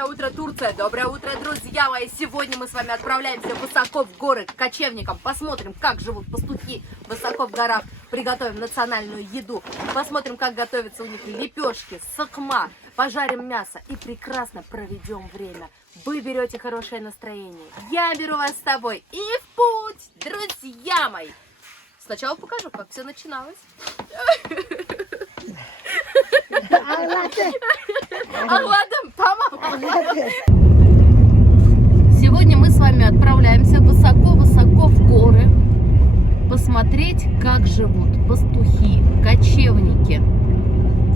Доброе утро, Турция! Доброе утро, друзья мои! Сегодня мы с вами отправляемся высоко в горы к кочевникам. Посмотрим, как живут пастухи высоко в горах. Приготовим национальную еду. Посмотрим, как готовятся у них лепешки, сакма. Пожарим мясо и прекрасно проведем время. Вы берете хорошее настроение. Я беру вас с собой. И в путь, друзья мои! Сначала покажу, как все начиналось. Ahладым, tamam. Сегодня мы с вами отправляемся высоко-высоко в горы посмотреть, как живут пастухи, кочевники,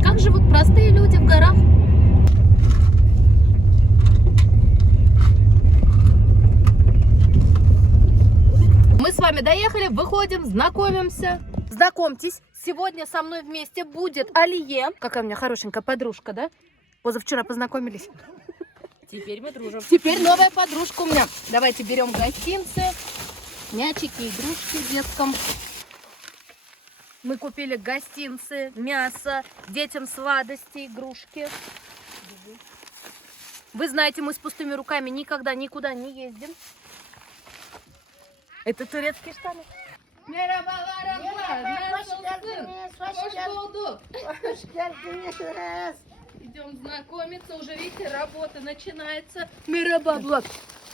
как живут простые люди в горах. Мы с вами доехали, выходим, знакомимся. Знакомьтесь, сегодня со мной вместе будет Алие. Какая у меня хорошенькая подружка, да? Позавчера познакомились. Теперь мы дружим. Теперь новая подружка у меня. Давайте берем гостинцы, мячики, игрушки детским. Мы купили гостинцы, мясо, детям сладости, игрушки. Вы знаете, мы с пустыми руками никогда никуда не ездим. Это турецкие штаны. Merhabalar abla, nasılsın? Hoş bulduk. Hoş geldiniz. Идем знакомиться, уже видите, работа начинается. Merhaba abla.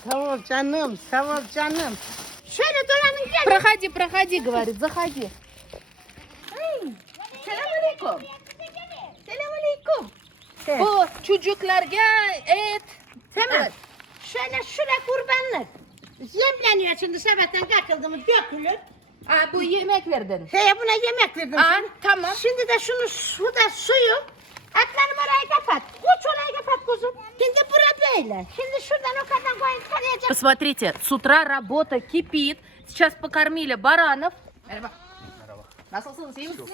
Tamam canım, tamam canım. Şöyle dolanın gel. Проходи, проходи, говорит, заходи. Selamünaleyküm. Selamünaleyküm. Bu çocuklarga et. Tamam. Şöyle şuraya kurbanlık. Yemleniyor şimdi sabahtan kalkıldı mı dökülür. Aa, bu yemek verdin. He buna yemek verdim. Aa, şimdi. tamam. Şimdi de şunu şurada suyu. Atlarım orayı kapat. Kuş orayı kapat kuzum. Şimdi bura böyle. Şimdi şuradan o kadar koyun koyacağım. Посмотрите, с утра работа кипит. Сейчас покормили баранов. Nasılsınız? İyi misiniz?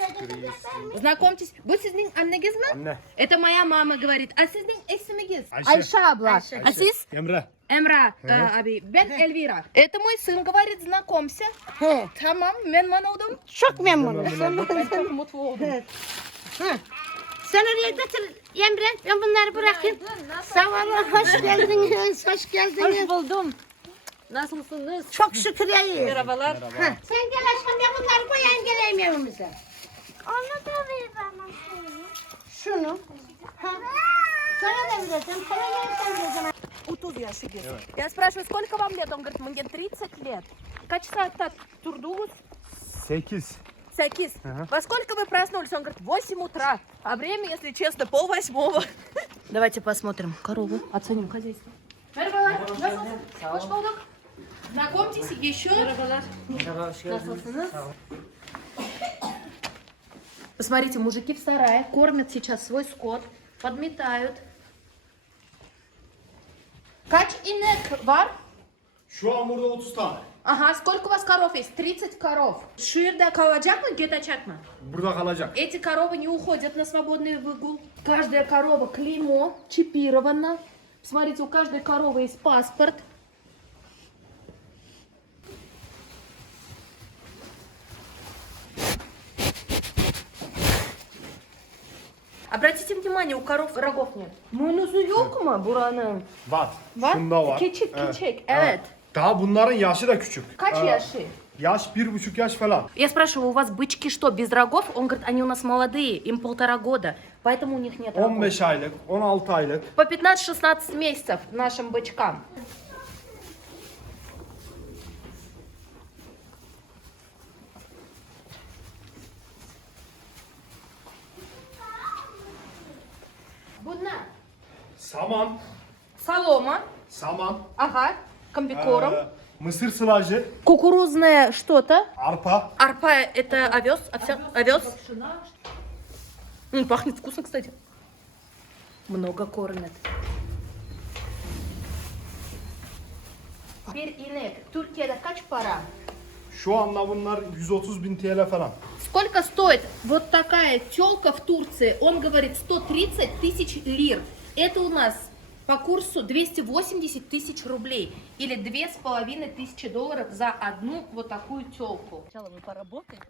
Знакомьтесь. Bu sizin anneniz mi? Anne. Это моя мама говорит. А sizin isminiz? Ayşe. Ayşe abla. Ayşe. А siz? Emre. Эмра, abi. Ben Elvira. Это мой сын говорит, знакомься. He. Tamam, ben oldum. Çok memnunum. Ben çok mutlu oldum. Ha. Sen oraya götür Emre. Ben bunları bırakayım. Sağ olun. Hoş geldiniz. Hoş geldiniz. Hoş buldum. Nasılsınız? Çok şükür iyi. Merhabalar. Ha, sen gel aşkım ben bunları koyayım geleyim evimize. Onu da ver bana şunu. Şunu. Ha. Sana da vereceğim. Sana yersen vereceğim. 30 yaşı geçti. Я спрашиваю, сколько вам лет? Он говорит, мне 30 лет. Kaç saat turduğunuz? 8. 8. Во сколько вы проснулись? Он говорит, 8 утра. А время, если честно, 7:30. Давайте посмотрим корову. Оценим хозяйство. Merhabalar. Nasılsın? Hoş bulduk. Знакомьтесь еще. Merhabalar. Nasılsınız? Посмотрите, мужики в сарае кормят сейчас свой скот, подметают. Kaç inek var? Şu an burada 30 tane. Ага, сколько у вас коров есть? 30 коров. Ширда kalacak mı, гетачак mı? Burada kalacak. Эти коровы не уходят на свободный выгул. Каждая корова клеймо, чипирована. Смотрите, у каждой коровы есть паспорт. Обратите внимание, у коров рогов нет. Boynuzu yok mu buranın? Var. Var? Şunda var. Küçük, Evet. küçük, evet. Daha bunların yaşı da küçük. Kaç yaşı? Yaş 1,5 yaş falan. Я спрашиваю, у вас бычки что, без рогов? Он говорит, они у нас молодые, им 1,5 года, поэтому у них нет рогов. 15 aylık, 16 aylık. По 15-16 месяцев нашим бычкам. Bunlar Saman. солома, Saman. ага, комбикорм. Mısır sılacı. Кукурузное что-то. Arpa. Арпа это овес, овес. Пахнет вкусно, кстати. Много кормят. Bir inek Türkiye'de kaç para? Şu anda bunlar 130.000 TL falan. Сколько стоит вот такая тёлка в Турции? Он говорит 130 тысяч лир. Это у нас по курсу 280 тысяч рублей. Или 2500 долларов за одну вот такую тёлку. Сначала мы поработаем,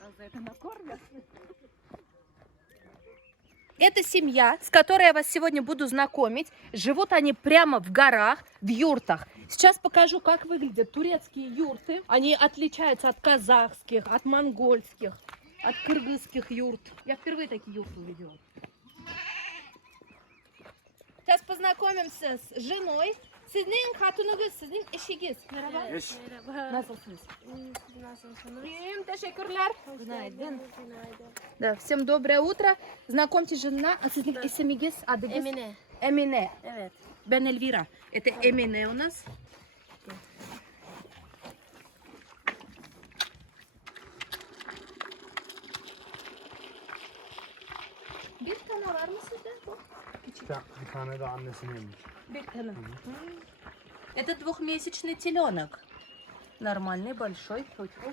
а за это накормят. Это семья, с которой я вас сегодня буду знакомить. Живут они прямо в горах, в юртах. Сейчас покажу, как выглядят турецкие юрты. Они отличаются от казахских, от монгольских, от кыргызских юрт. Я впервые такие юрты увидела. Сейчас познакомимся с женой. Sizin hatununuz, sizin eşiniz. Merhaba. Nasılsınız? İyiyim, teşekkürler. Günaydın. Да, всем доброе утро. Знакомьтесь, жена. А sizin isminiz, adınız? Emine. Emine. Evet. Ben Elvira. Это Emine у нас. Bir tane var mı sizde? Bu. Bir tane de annesine yemiş. Bir tane. Это двухмесячный теленок. Нормальный, большой, точно.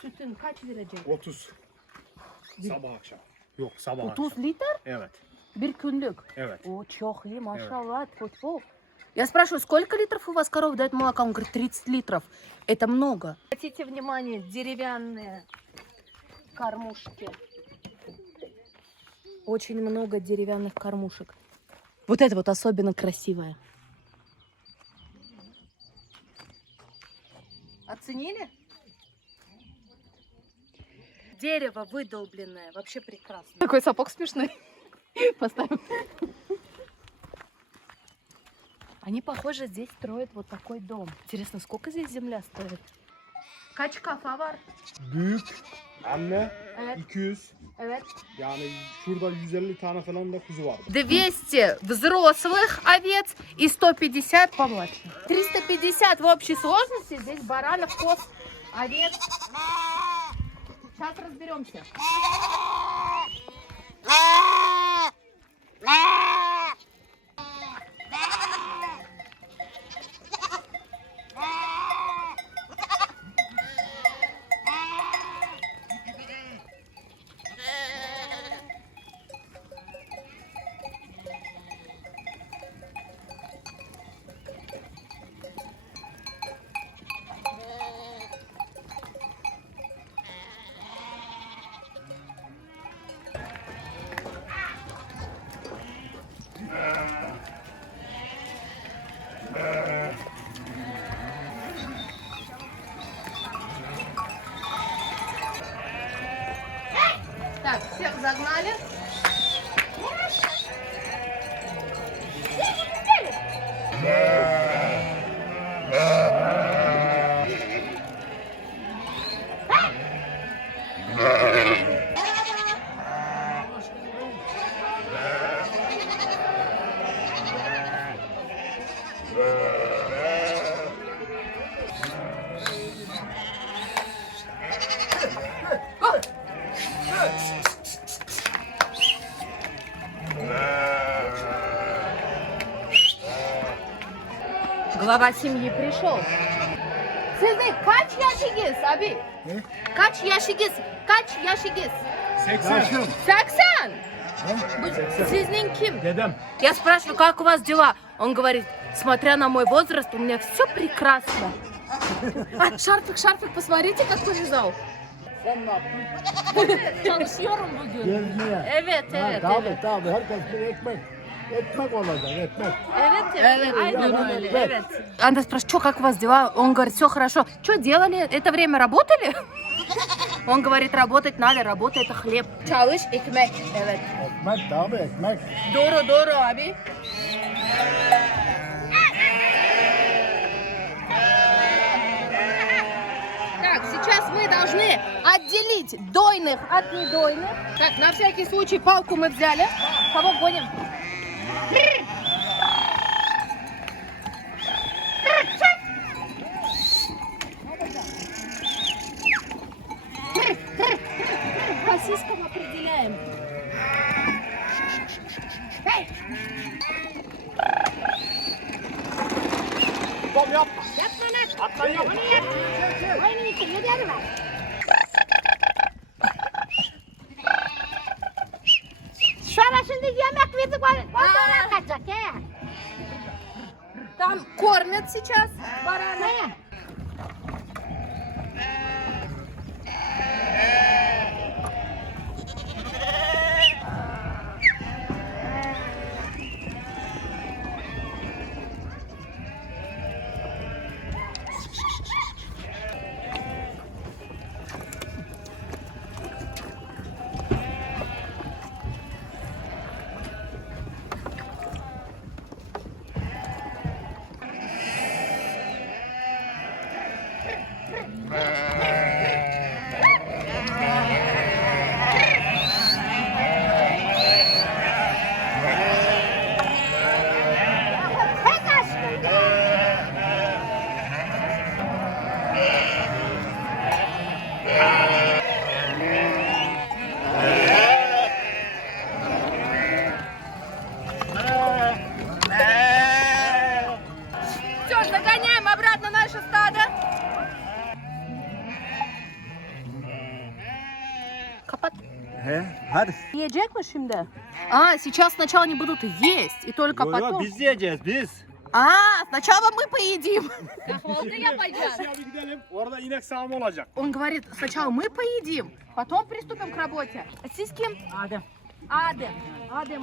Sütün kaç verecek? 30. Sabah akşam. Yok sabah akşam. 30 литр? Evet. Bir günlük. Evet. О, çok iyi, машаллах, тьфу-тьфу. Я спрашиваю, сколько литров у вас коров дает молока? Он говорит, 30 литров. Это много. Обратите внимание, деревянные кормушки. Очень много деревянных кормушек. Вот это вот особенно красивое. Оценили? Дерево выдолбленное. Вообще прекрасно. Такой сапог смешной. Поставим. Они, похоже, здесь строят вот такой дом. Интересно, сколько здесь земля стоит? Kaç kafa var? Büyük anne Evet. 200. Evet. Yani şurada 150 tane falan da kuzu vardı. 200 взрослых овец и 150 помладше. 350 в общей сложности. Здесь баранов, коз, овец. Сейчас разберемся. Так, всех загнали. Глава семьи пришел. Sizin kaç yaşınız abi? Kaç yaşınız? Kaç yaşınız? 80. 80. Sizin kim? Dedem. Я спрашиваю, как у вас дела? Он говорит, смотря на мой возраст, у меня все прекрасно. А, шарфик, посмотрите, как повязал. Çalışıyorum bugün. Gezmeye. Evet, evet, evet. Tabii. Herkes bir ekmek. Ekmek olacak, ekmek. Evet. Aynen öyle. Evet. Она спрашивает, что, как у вас дела? Он говорит, все хорошо. Что делали? Это время работали? Он говорит, работать надо, работа это хлеб. Çalış, ekmek. Evet. Ekmek tabii, ekmek. Doğru abi. Так, сейчас мы должны отделить дойных от недойных. Так, на всякий случай палку мы взяли. Кого гоним? По сиськам определяем. Stop yapma. Yapma lan. Atla yapma. Onu yap. Oyunun içinde deri var. Sonra şimdi yemek verdik. Ondan kaçacak he. Там кормят сейчас барана. Ne? hadi. Yiyecek mi şimdi? Сейчас сначала не будут есть, и только Yo, потом... biz yiyeceğiz biz. Сначала мы поедим. Karşıya bir gidelim. Orada inek sağımı olacak. Он говорит, сначала мы поедим, потом приступим к работе. А с кем? Адем. Адем.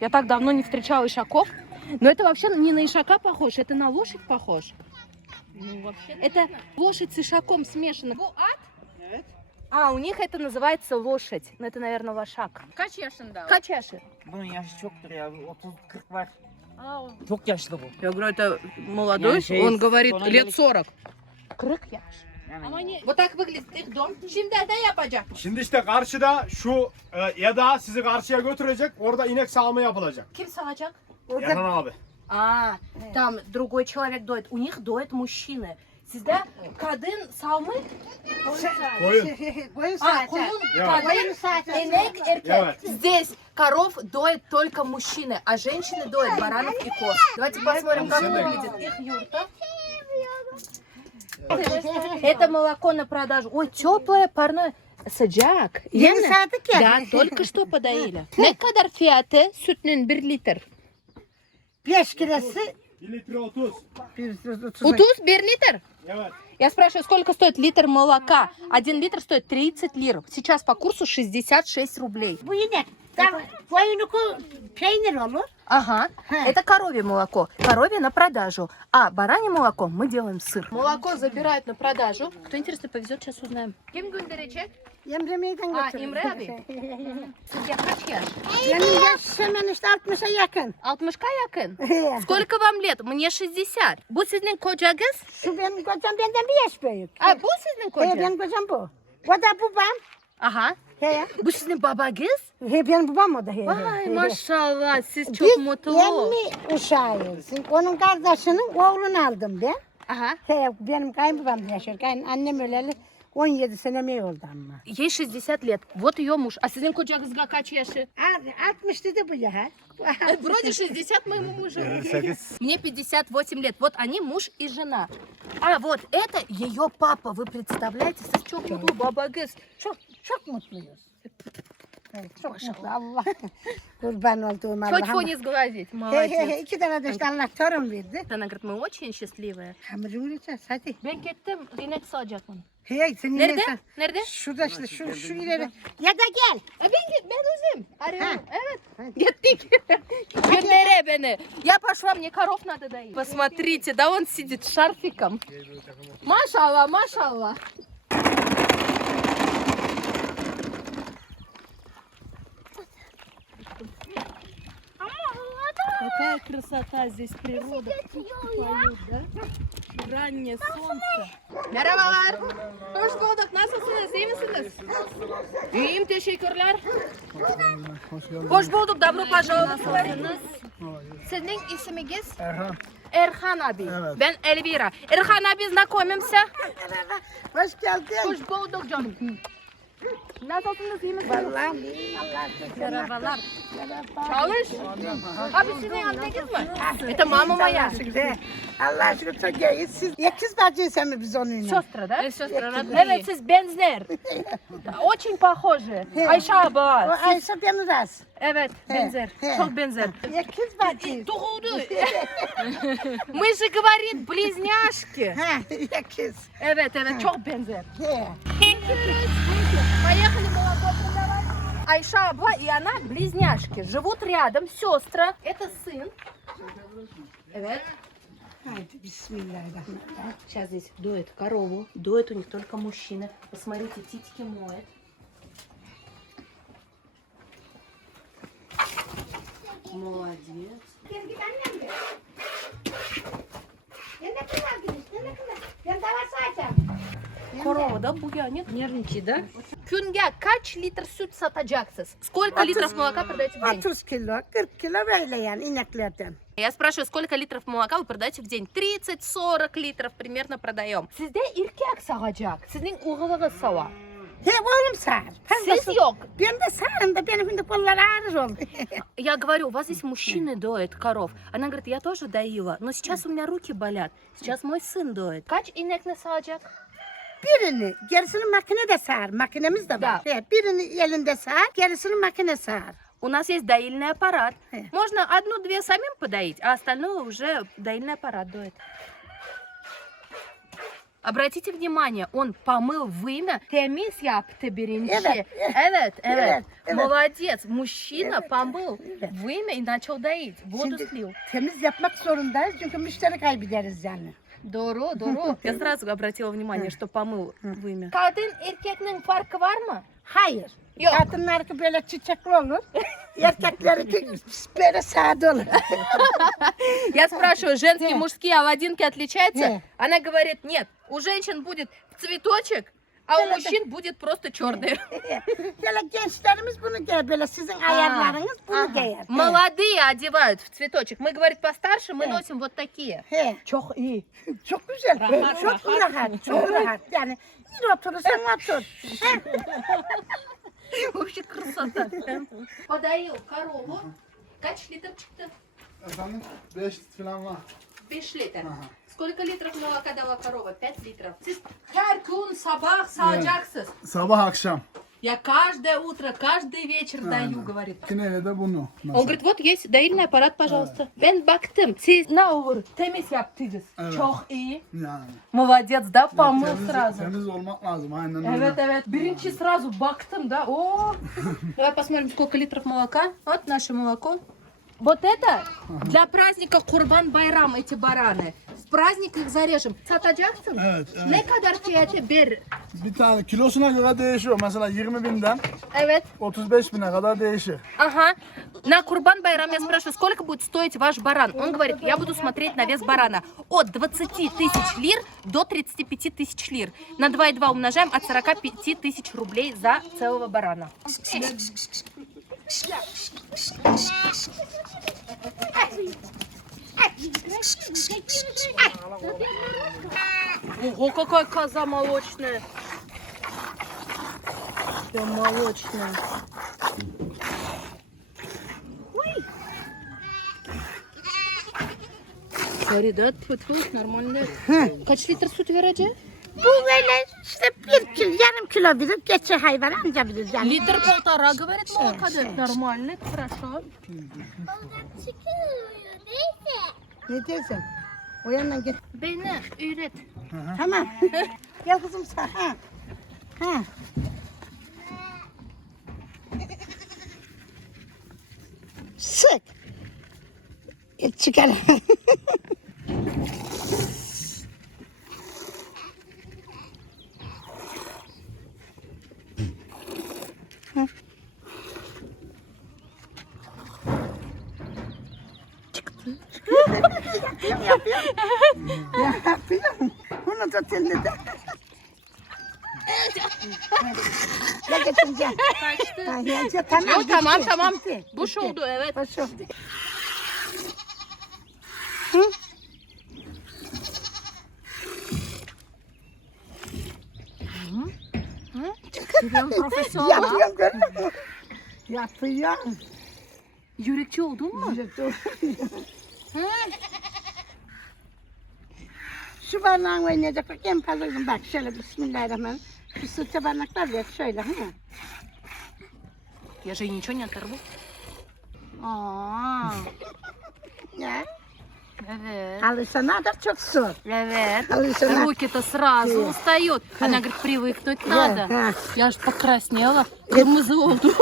Я так давно не встречала ишаков, но это вообще не на ишака похож, это на лошадь похож. Ну, вообще, Это лошадь с ишаком смешана. Evet. У них это называется лошадь. Ну, это, наверное, лошак. kaç yaşında? Kaç yaşı? Bunun yaşı çoktur ya. 30-40 var. Aa, Çok yaşlı bu. Я говорю, это молодой, Я еще он есть. говорит, Он лет говорит- 40. 40 yaş. ama ne? Вот так выглядит их дом. Şimdi ne yapacak? Şimdi işte karşıda şu Eda sizi karşıya götürecek. Orada inek sağımı yapılacak. Kim sağacak? Yanan abi. Там другой человек доет. У них доят мужчины. Sizde kadın salmı? Koyun. Koyun А, saati. koyun, Evet. kadın, saati. inek, erkek. Evet. Здесь коров доят только мужчины, а женщины доят баранов и коз. Давайте посмотрим, как выглядит их юрта. Это молоко на продажу. Ой, теплое, парное. Sıcak. Yeni Yeni. saatlik ya. Да, только что подоили. Ne kadar fiyatı sütünün 1 litre? 5 kilosu 1 litre 30. 130. 31 литр? Evet. Я спрашиваю, сколько стоит литр молока? 1 литр стоит 30 лир. Сейчас по курсу 66 рублей. Bu inek. Koyunuku peynir olur. Ага, это коровье молоко. Коровье на продажу. А баранье молоко мы делаем сыр. Молоко забирают на продажу. Кто интересно повезет, сейчас узнаем. Kim gönderecek? Emre meydan götürür. İmre abi. Sizce kaç yaş? Benim yaş hemen işte 60'a yakın. 60'a yakın. Сколько вам лет? Мне 60. Bu sizin kocanız? Şu benim kocam benden bir yaş büyük. Bu sizin He, kocanız? benim kocam bu. O da babam. Aha. He. Bu sizin babanız? He, benim babam o da. He. Vay maşallah siz Biz çok mutlu. 20 uşağıyız. Onun kardeşinin oğlunu aldım ben. Ага. He, benim kayınbabam da yaşıyor. Annem öleli 17 seneme oldu ama. Ей 60 лет. Вот ее муж. А sizin kocanızga kaç yaşı? 60 dedi bu ya. Вроде 60 моему мужу. 58. Мне 58 лет. Вот они муж и жена. А вот это ее папа. Вы представляете? Siz çok mutlu babanız. Çok mutluyuz. Evet, çok mutlu. Allah kurban olduğum Чуть Allah'ım. не сглазить. He he Молодец. he, 2 tane de işte Allah torun verdi. Она говорит, мы очень счастливые. Hamurunu yiyeceğiz hadi. Ben gittim inek sağacaktım. Hey senin Nerede? neyse- Nerede? Şurada işte şu ileri. Ya da gel. Ben uzun. Arıyorum. Ha. Evet. Gittik. Göndere beni. Я пошла, мне коров надо доить. Посмотрите, да он сидит с шарфиком. Машалла, машалла. Какая красота здесь, природа. Раннее солнце. Merhabalar. Hoş bulduk. Nasılsınız? İyi misiniz? İyiyim, teşekkürler. Hoş bulduk. Добро пожаловать. Sizin isminiz? Erhan. Erhan abi. Evet. Ben Elvira. Erhan abi знакомимся. Hoş geldin. Hoş bulduk canım. Nasılsınız? İyi misiniz? Vallahi iyi. Allah şükür. Merhabalar. Çalış. Abi sizin anneniz mi? Это мама моя. Allah şükür çok iyiyiz. Siz ikiz bacıysan mı biz onunla? Сестра, да? Evet, siz benzer. Очень похожи. Ayşe O abla. Ayşe Demiraz. Evet, benzer. he. Çok benzer. İkiz bacıyız. Doğru. Мы же говорит близняшки. Ha, ikiz. Evet, çok benzer. He. Поехали молоко продавать. Айша абла и она близняшки. Живут рядом, сестры. Это сын. Evet. Haydi bismillahirrahmanirrahim. Сейчас здесь доет корову. Доет у них только мужчины. Посмотрите, титьки моет. Молодец. Ben dava sayacağım. Корова, да, буянит? Нервничает, да? Күнге kaç litre süt satacaksınız? Сколько литров молока продаете в день? 30 kilo, 40 kilo böyle yani ineklerden. Я спрашиваю, сколько литров молока вы продаете в день? 30-40 литров примерно продаем. Sizde erkek sağacak. Sizin oğlunuz sağar. He oğlum sağır. Siz yok. Ben de sağırım da benim şimdi kollar ağrır oldu. Я говорю, у вас здесь мужчины доят коров. Она говорит, я тоже доила, но сейчас у меня руки болят. Сейчас мой сын доит. Kaç inek ne sağacak? birini, gerisini makinede sağar. Makinemiz de var. Да. He, birini elinde sağar, gerisini makine sağar. У нас есть доильный аппарат. Э. Можно одну-две самим подоить, а остальное уже доильный аппарат доит. Обратите внимание, он помыл вымя. Temiz yaptı birinci. Evet, Evet, evet. evet. Молодец. Мужчина Evet, помыл evet. вымя и начал доить. Воду Şimdi слил. temiz yapmak zorundayız çünkü müşteri kaybederiz yani. Doğru, doğru. Я сразу обратила внимание, что помыл вымя. Kadın erkeklerin farkı var mı? Hayır. Yok. Kadınlarınki böyle çiçekli olur. Erkeklerinki böyle sade olur. Я спрашиваю, женские, мужские авадинки отличаются? Нет. Она говорит, нет, у женщин будет цветочек, а у мужчин будет просто черный. Böyle gençlerimiz bunu giyer böyle sizin ayarlarınız bunu giyer. Молодые одевают в цветочек. Мы, говорит, постарше, мы носим вот такие. He. Çok iyi. Çok güzel. Çok rahat. Çok rahat. Yani bir oturursan otur. Вообще красота. Подарил корову. Kaç litre çıktı? Efendim 5 falan var. 5 litre. Сколько литров молока дала корова? 5 литров. Siz her gün sabah sağacaksınız. Sabah akşam. Я каждое утро, каждый вечер даю, говорит. Yine de bunu. Он говорит, вот есть доильный аппарат, пожалуйста. Ben baktım. Siz ne olur temiz yaptınız. Evet. Çok iyi. Yani. Молодец, да? Помыл Temiz, сразу. temiz olmak lazım aynen öyle. Evet, evet. Birinci сразу baktım, да? О! Давай посмотрим, сколько литров молока. Вот наше молоко. Вот это для праздника Курбан-Байрам эти бараны. В праздник их зарежем. Satacaksın. Evet, evet. Ne kadar fiyatı bir? Bir tane kilosuna göre değişiyor. Mesela 20.000'den Evet. 35.000'e kadar değişir. Ага. На Курбан-Байрам я спрашиваю, сколько будет стоить ваш баран? Он говорит, я буду смотреть на вес барана. От 20 тысяч лир до 35 тысяч лир. На 2,2 умножаем от 45 тысяч рублей за целого барана. Ого, какая коза молочная. Прям молочная. Смотри, да, нормально. Kaç litre süt verecek? Bu böyle işte 1 kilo, yarım kilo bilir. Geçe hayvan anca bilir yani. Литр полтора, говорит, молока дает. Нормально, это хорошо. Çıkıyor. Neyse. Ne diyorsun? O yandan git. Beni öğret. Tamam. Gel kızım sen. Ha. Ha. Sık. Çıkar. Yapıyorum. Bunu da telde de. Gel getir gel. Kaçtı. Ha, ya, tamam. Yok, tamam, bitti, tamam. bitti, Boş bitti. oldu, evet. Boş oldu. Profesyonel. Yapıyorum görüyor musun? Yapıyorum. Yürekçi oldun mu? Şu barnağın oynayacak bak en fazla bak şöyle bismillahirrahmanirrahim. Şu sırça barnaklar ver şöyle. Ha. Я же ничего не оторву. Ya. Evet. Alışana da çok zor. Evet. Alışana. Руки-то сразу устают. Она говорит, привыкнуть надо. Ha. Я аж покраснела. Kırmızı oldu.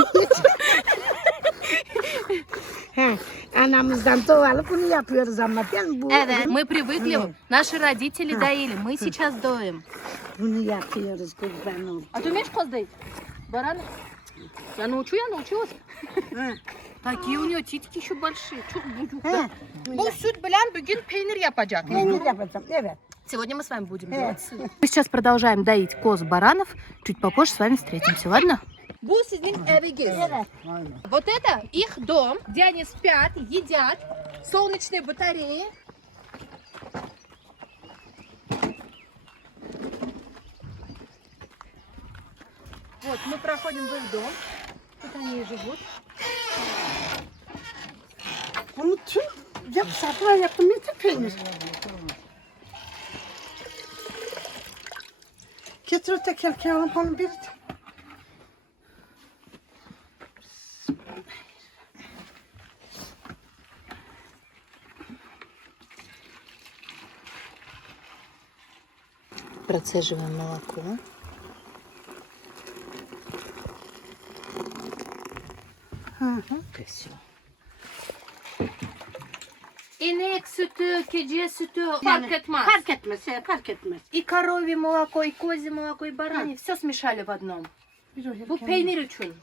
Ha. Anamızdan doğalı bunu yapıyoruz ama ben bu Evet. Мы привыкли. Наши родители доили. Мы сейчас доим. bunu yapıyoruz kurban olsun. А ты умеешь коз доить? Барана? Я научилась. Ha. Такие у нее титики еще большие. Çok büyük. Ha. Bu süt bilen bugün peynir yapacak. Peynir yapacağım evet. Сегодня мы с вами будем делать сыр. Мы сейчас продолжаем доить коз баранов. Чуть попозже с вами встретимся, ладно? Bu sizin eviniz. Evet. Вот это их дом, где они спят, едят, солнечные батареи. Вот, мы проходим в их дом. Тут они и живут. Bunu tüm saplar yaptım yeter peynir. Getir o tekerleği alalım hanım bir. Процеживаем молоко. И все. İnek sütü, keçi sütü fark etmez. Fark etmez, fark etmez. И коровье молоко, и козье молоко, и баранье. Все смешали в одном. Bu peynir için.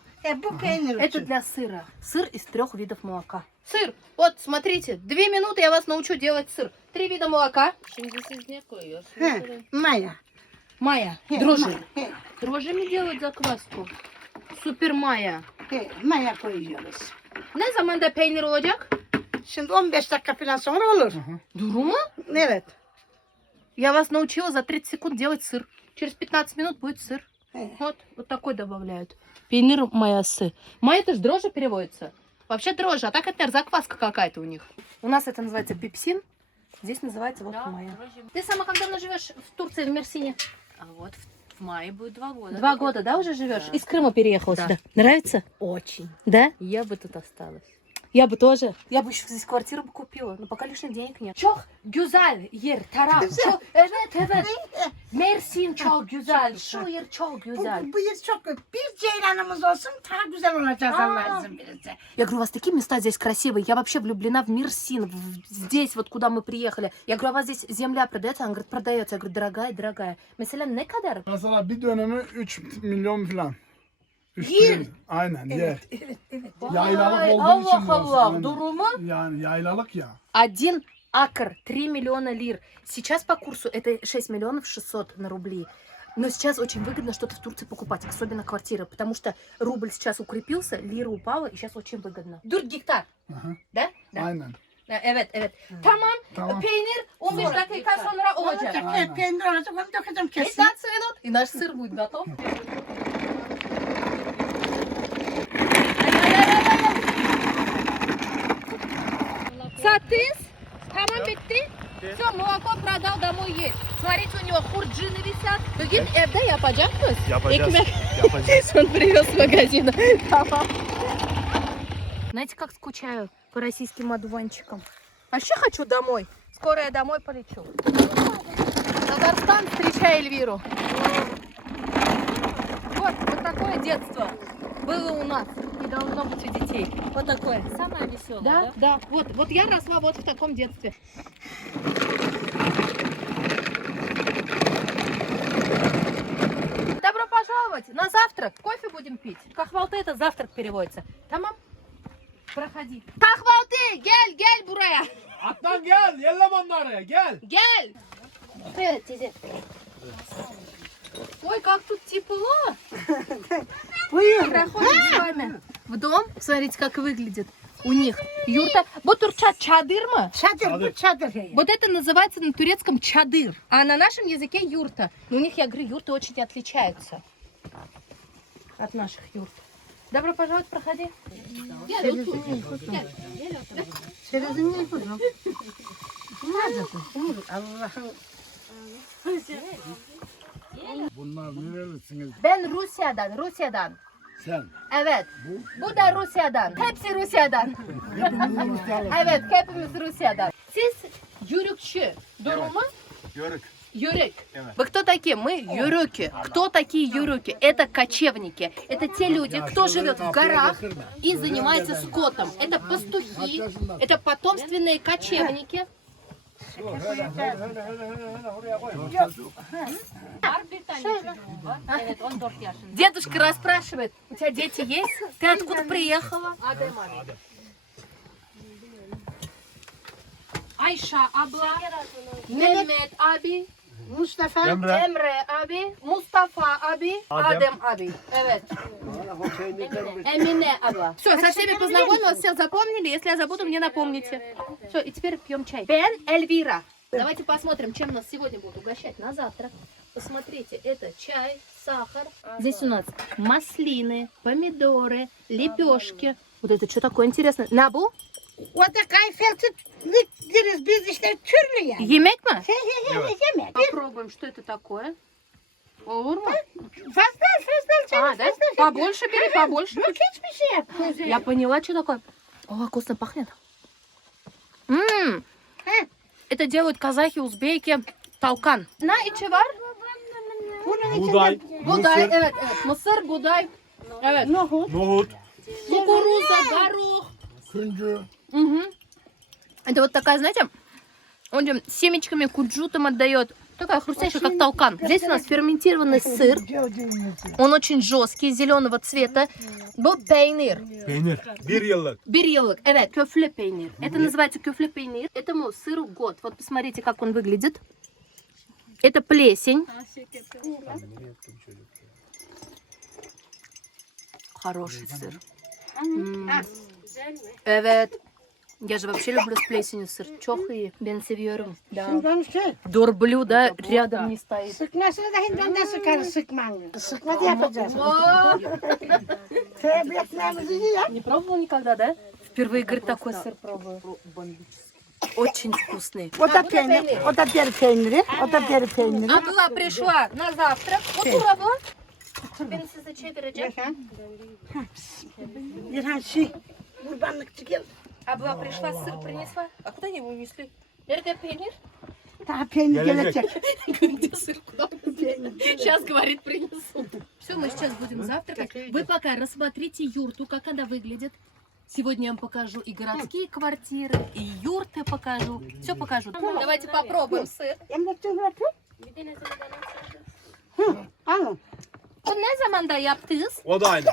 Bu peynir Это için. для сыра. Сыр из 3 видов молока. Сыр. Вот, смотрите. 2 минуты я вас научу делать сыр. 3 вида молока. Şimdi siz ne koyuyorsunuz? He, maya. Майя. He, Дрожжи. He, Дрожжами делают закваску. Супер майя. he, maya koyuyoruz. Ne zaman da peynir olacak? Şimdi 15 dakika falan sonra olur. Дурума? Evet. Я вас научила за 30 секунд делать сыр. Через 15 минут будет сыр. He. Вот такой добавляют. Пейнир майясы. Майя это же дрожжи переводится. Вообще дрожжи, а так это, наверное, закваска какая-то у них. У нас это называется пепсин. Здесь называется вот майя. Ты сама как давно живешь в Турции, в Мерсине? А вот в мае будет 2 года. 2 года, да, уже живешь? Да. Из Крыма переехала Да. сюда. Нравится? Очень. Да? Я бы тут осталась. Я бы тоже. Я бы еще здесь квартиру бы купила, но пока лишних денег нет. Çok güzel yer, taraf. Çok, evet. Mersin çok güzel. Şu yer çok güzel. Bu yer çok bir ceylanımız olsun daha güzel olacağız Allah izin verirse. Я говорю, у вас такие места здесь красивые. Я вообще влюблена в Мерсин, здесь вот, куда мы приехали. Я говорю, а у вас здесь земля продается? Она говорит, продается. Я говорю, дорогая. Mesela ne kadar? Mesela bir dönemi 3 milyon falan. Yer. Aynen yer. Evet. Yaylalık Ай, olduğu için Allah burası, Allah, aynen. durumu? Yani yaylalık ya. 1 акр, 3 миллиона лир. Сейчас по курсу это 6 миллионов 600 на рубли. Но сейчас очень выгодно что-то в Турции покупать, особенно квартиры, потому что рубль сейчас укрепился, лира упала, и сейчас очень выгодно. 4 гектар, Aha. да? Да. Aynen. Evet. Tamam, Tamam. peynir 15 dakika sonra olacak. Olacak. Peynir olacak onu dökeceğim kesin. 15 минут, и наш сыр будет готов. Сатыс, tamam bitti. Все, молоко продал, домой есть. Смотрите, у него хурджины висят. Bugün evde yapacak mıyız? Yapacağız. Ekmek. Yapacağız. Он привез с магазина. Tamam. Знаете, как скучаю по российским одуванчикам? Вообще хочу домой. Скоро я домой полечу. Татарстан, встречай Эльвиру. Вот такое детство было у нас. И должно быть у детей. Вот такое. Самая веселая, Да. Вот я росла вот в таком детстве. Добро пожаловать на завтрак. Кофе будем пить. Kahvaltı это завтрак переводится. Tamam. Проходи. Kahvaltı. Gel buraya. Atlan gel. Yellem onları. Gel. Gel. Привет, тетя. Ой, как тут тепло. Buyur. Проходим с вами в дом. Смотрите, как выглядит. У них юрта. Вот турчат чадыр мı? Çadır bu çadır. Вот это называется на турецком чадыр, а на нашем языке юрта. Но у них, я говорю, юрты очень отличаются от наших юрт. Добро пожаловать, проходи. Gel, otur. Gel. Çerezin ne kuzum? Allah'ım. Bunlar nerelisiniz Ben Rusya'dan. sen? Evet. Bu da Rusya'dan. Hepsi Rusya'dan. Evet, hepimiz Rusya'dan. Siz yürükçü. Durumu? Yörük. Юрик. Evet. Вы кто такие? Мы юрюки. Кто такие юрюки? Это кочевники. Это те люди, кто живет в горах и занимается скотом. Это пастухи, это потомственные кочевники. Дедушка расспрашивает, у тебя дети есть? Ты откуда приехала? Ayşe abla, Mehmet abi, Mustafa. Emre abi, Mustafa abi, Adem abi. Evet. Эмине abla. Все, со всеми познакомилась, все запомнили. Если я забуду, мне напомните. Все, и теперь пьем чай. Бен Эльвира. Давайте посмотрим, чем нас сегодня будут угощать на завтрак. Посмотрите, это чай, сахар. Здесь у нас маслины, помидоры, лепешки. Вот это что такое интересное? Набу? O da kayfeltlik deriz, biz işte türlü yani. Yemek mi? Yemek. Попробуем, что это такое. Olur mu? Fazla А, да? Побольше бери, побольше. Yok hiçbir şey yapmıyor. Я поняла, что такое. О, вкусно пахнет. Это делают казахи, узбеки, талкан. На içi var. Bunun Buğday, içinde Buğday, mısır, evet, evet. Mısır, buğday. Evet. nohut. nohut. Кукуруза, горох. Küncü. Мгм. Это вот такая, знаете, он же семечками куджутом отдает. Такая хрустящая, как толкан. Здесь у нас ферментированный сыр. Он очень жесткий, зеленого цвета. Bu peynir. Peynir. 1 yıllık. Bir yıllık. Evet, köflü peynir. Это называется köflü peynir. Этому сыру год. Вот посмотрите, как он выглядит. Это плесень. Хороший сыр. Evet. Я же вообще люблю с плесенью сыр. Çok iyi. Ben seviyorum. Да. Şundan şey. Дорблю, да, рядом не стоит. Sıkmasını da hindanda sıkarız sıkmanı. Sıkma da yapacağız. Tövbe ekmeğimizi yiyor. Не пробовал никогда, да? Впервые, говорит, такой сыр пробую. Очень вкусный. O da peynir, o da deri peyniri, o da deri peyniri. Абла пришла на завтрак. Otur abla. Ben size çevireceğim. İlhan şey, kurbanlık çıkıyor. Абла пришла, сыр принесла. А куда они его унесли? Эрго пейнир? Daha peynir Gelecek. gelecek. Где сыр? Куда? Сейчас, говорит, принесу. Все, мы сейчас будем завтракать. Вы пока рассмотрите юрту, как она выглядит. Сегодня я вам покажу и городские квартиры, и юрты покажу. Все покажу. Давайте попробуем сыр. Emre tüvratı. Alın. Bu ne zamanda yaptınız? O da aynı.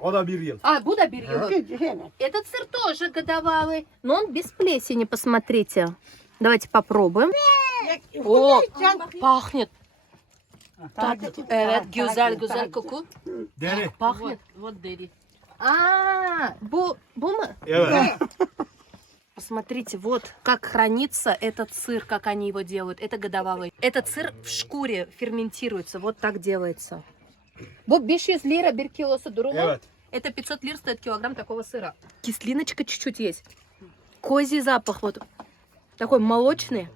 O da 1 yıl. А, Буда берет. Evet. Этот сыр тоже годовалый, но он без плесени, посмотрите. Давайте попробуем. О, пахнет. Так, güzel güzel koku. Deri. Пахнет. Вот дери. Bu mu? Evet. Посмотрите, вот как хранится этот сыр, как они его делают. Это годовалый. Этот сыр в шкуре ферментируется. Вот так делается. Bu 500 lira bir kilosu durumu. Evet. Это 500 лир стоит килограмм такого сыра. Кислиночка чуть-чуть есть. Козий запах вот. Такой молочный.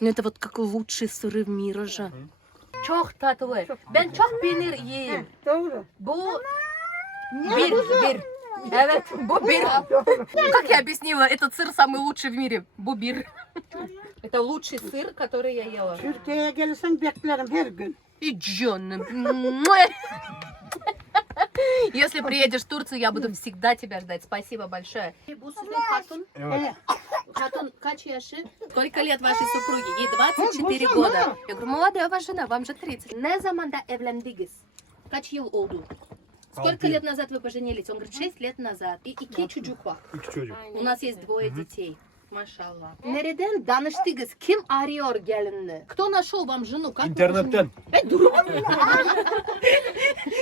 Ну это вот как лучшие сыры в мире же. Çok tatlı. Ben çok peynir yiyeyim. Doğru. Bu bir. Evet, bu bir. Как я объяснила, этот сыр самый лучший в мире. Bu bir. Это лучший сыр, который я ела. Türkiye'ye gelirsen beklerim her gün. И Джон. Если приедешь в Турцию, я буду всегда тебя ждать. Спасибо большое. Evet. Хатун, kaç yaşı? Сколько лет вашей супруге? Ей 24 года. Я говорю, молодая ваша жена, вам же 30. Ne zamanda evlendiniz? Kaç yıl oldu? Сколько лет назад вы поженились? Он говорит, 6 лет назад. И iki çocuk var. 2 çocuk. У нас есть двое детей. Машаллах. Nereden danıştınız? Kim arıyor gelinini? Кто нашел вам жену? Как İnternetten.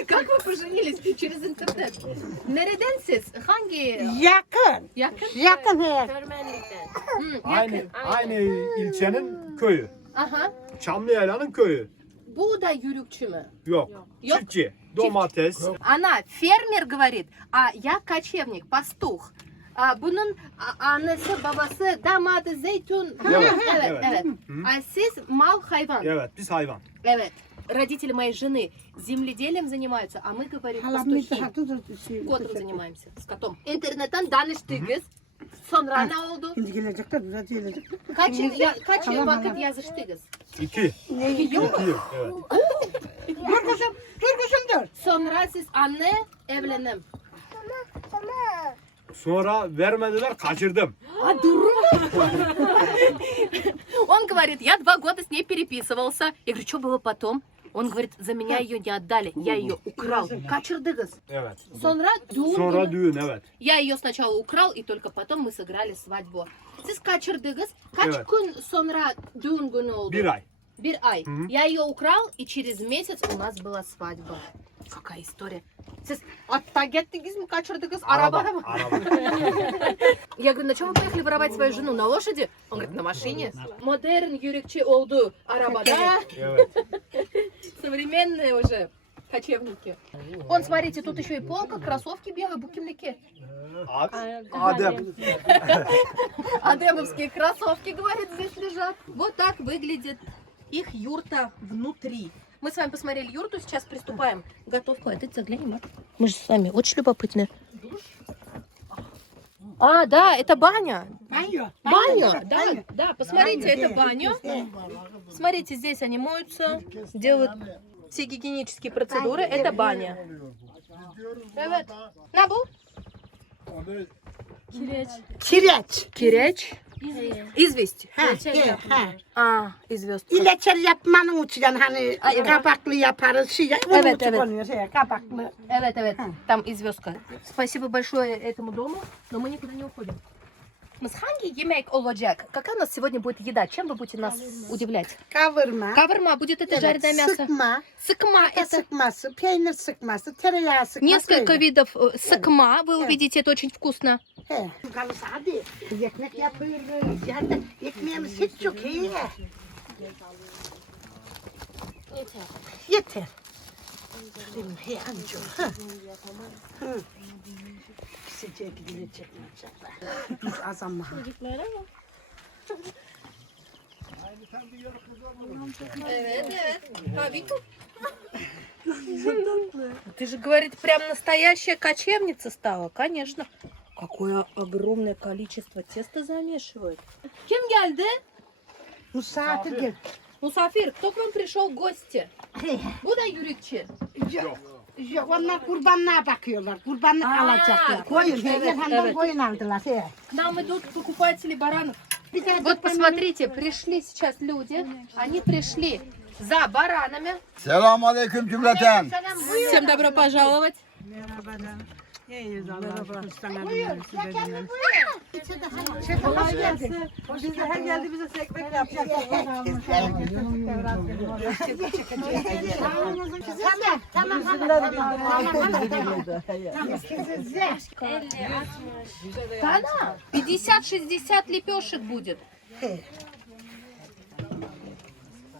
Как вы поженились? Через интернет. Nereden siz? Hangi? Yakın. Yakın. Yakın her. Aynı ilçenin köyü. Aha. Çamlıyayla'nın köyü. Bu da yürükçü mü? Yok. Yok. Çiftçi. Domates. Она фермер говорит, а я кочевник, пастух. Bunun annesi, babası, damadı, zeytun. Evet, evet. evet. А siz mal hayvan. Evet, biz hayvan. Evet. Родители моей жены земледелием занимаются, а мы говорим пастухи. Скотом занимаемся, с котом. İnternetten danıştınız. Sonra ne oldu? Şimdi gelecekler, biraz gelecekler. Kaç yıl vakit yazıştınız? 2. 2 yıl mı? 2 yıl. Evet. Dur kızım, dur kızım dur. Sonra siz anne evlenim. Sonra vermediler, kaçırdım. Он говорит, я 2 года с ней переписывался. Я говорю, что было потом? Он говорит, за меня ее не отдали, я ее украл. Kaçırdınız. Evet. Sonra düğün Sonra günü. düğün, evet. Я ее сначала украл, и только потом мы сыграли свадьбу. Siz kaçırdınız. Kaç Evet. gün sonra düğün günü oldu? 1 ay. 1 ай. Я ее украл, и через месяц у нас была свадьба. Какая история. Siz hatta gittiniz mi kaçırdınız? Arabada mı? Araba. Я говорю, на чем вы поехали воровать свою жену? На лошади? Он говорит, на машине. Модерн, yürükçü oldu. Arabada. Evet. Современные уже. Кочевники. Вон, смотрите, тут еще и полка, кроссовки белые, букинлики. Adem. Адемовские кроссовки, говорит, здесь лежат. Вот так выглядит их юрта внутри. Мы с вами посмотрели юрту, сейчас приступаем к готовке. Давайте заглянем. Мы же с вами очень любопытны. А, да, это баня. Баня, да, посмотрите, это баня. Смотрите, здесь они моются, делают все гигиенические процедуры. Это баня. Evet. Ne bu? Kireç. Kireç. İzvest. Ha, ha. Aa, izvest. İleçer yapmanın için hani kapaklı yaparız. Onun Evet, için evet. oluyor, kapaklı. Evet, там известка. Спасибо большое этому дому, но мы никуда не уходим. Hangi yemek olacak? Какая у нас сегодня будет еда? Чем вы будете нас удивлять? Kavurma. Каварма будет это жареное мясо. Sıkma. Sıkma Ata это sıkması, peynir sıkması, tereyağı sıkması. несколько öyle. видов sıkma. Вы увидите, это очень вкусно. He. Kalırsa hadi. Ekmek yapıyoruz. Yani ekmeğimiz hiç çok iyi. Yeter. Şimdi he amca. Hı. Sıcak gidecek maşallah. Biz az ama. Evet. Ты же, говорит, прям настоящая кочевница стала. Конечно. Какое огромное количество теста замешивают. Kim geldi? Misafir gel. Musafir, кто к вам пришел в гости? He. Bu da yürükçü. Yok onlar kurbanlığa bakıyorlar. Kurbanlık Aa, alacaklar. Koyun. evet, Yandan evet. koyun aldılar. He. Нам идут покупатели баранов. Bir de Вот посмотрите, пришли сейчас люди. Они пришли за баранами. Selamun aleyküm cümleten. Всем добро пожаловать. Kolay gelsin. Her geldi bize ekmek yapacak. Tamam. Да, 50-60 лепешек будет.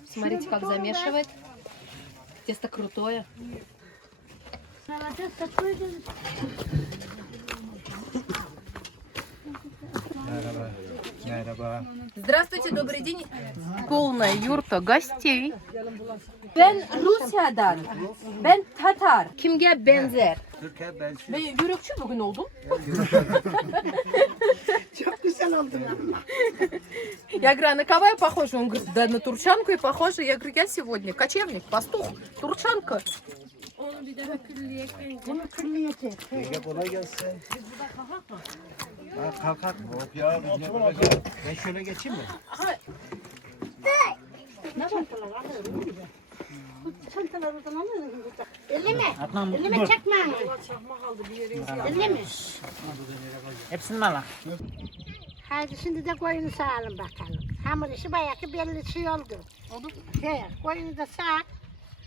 Смотрите, как замешивает. Тесто крутое. Здравствуйте, добрый день. Полная юрта gostей. Ben Rusya'dan. Ben Tatar. Kimge benzer? Ben yürükçü bugün oldum. Çok güzel oldun ama. Я говорю, а на кого я похожа? Он говорит, да на турчанку и похожа. Я говорю, я сегодня кочевник, пастух, турчанка. Bunu kırmayacak. Kolay gelsin. Kalk. Hop ya. Ben şöyle geçeyim mi? Çantalar oradan alın. Elleme. Elleme çekme. Elleme. Hepsini mi alak? Haydi şimdi de koyunu sağalım bakalım. Hamur işi bayağı ki belli şey oldu. Oldu. He, koyunu da sağ.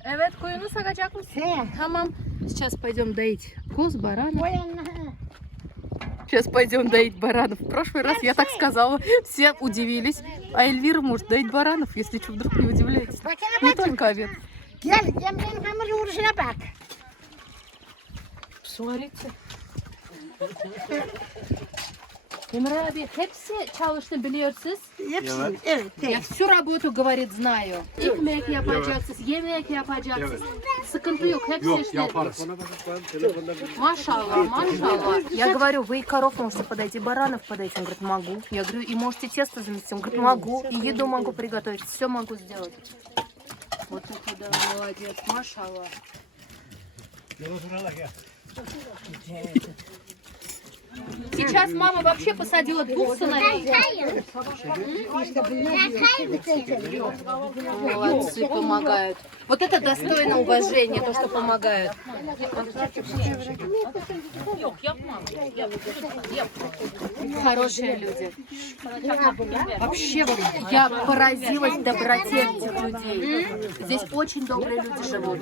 Evet, koyunu сагacak mısın? He. Tamam. Сейчас пойдем доить коз, баранов. Koyunu. Сейчас пойдем доить баранов. В прошлый раз я так сказала. Все удивились. А Эльвира может доить баранов, если что, вдруг не удивляйтесь. Bakana Не bak. только овец. Gel, Cemre'nin hamur yoğuruşuna bak. Смотрите. Emre abi, hepsi çalıştı biliyorsunuz. Hepsini, evet. Я всю работу, говорит, знаю. Ekmek yapacaksınız, yemek yapacaksınız. Sıkıntı yok, hepsi işte. Машалла. Я говорю, вы и коров можете подойти, баранов подойти. Он говорит, могу. Я говорю, и можете тесто замесить. Он говорит, могу. И еду могу приготовить, все могу сделать. Вот это да, молодец, машалла. Сейчас мама вообще посадила 2 сыновей. Молодцы, помогают. Вот это достойно уважения, то, что помогают. Хорошие люди. Вообще, я поразилась доброте этих людей. Здесь очень добрые люди живут.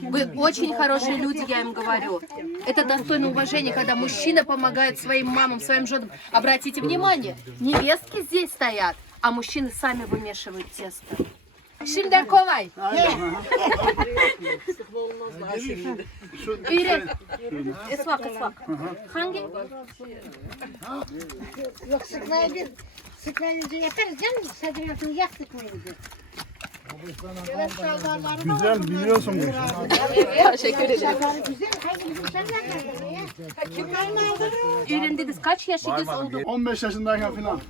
Вы очень хорошие люди, я им говорю. Это достойно уважения, когда мужчина помогает своим мамам, своим женам. Обратите внимание, невестки здесь стоят, а мужчины сами вымешивают тесто. Şimdi kolay. İğren. Isvak. Hangi? Yok sıkmayı sıkmayınca yaparız canım. Sadece yak sıkmayınca. Güzel biliyorsun bu işi. Teşekkür ederim. Güzel. Hayır bizim sen İğrendiniz kaç yaşınız oldu? 15 yaşındayken falan.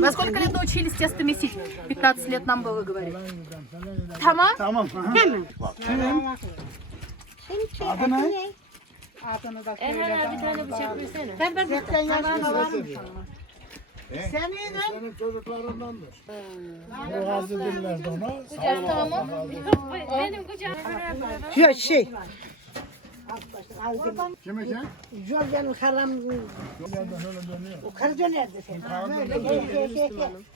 Во сколько лет научились тесто месить? 15 лет нам было говорить. Tamam. Tamam. Adı ne? Erhan abi bir tane bıçak versene. Ben zaten yaşına varım. Senin çocuklarındandır. Boğazı dillerdi ona. Benim kucağım. Yok şey. Kimi ki? Jordan'ın haram. O karı dönerdi sen.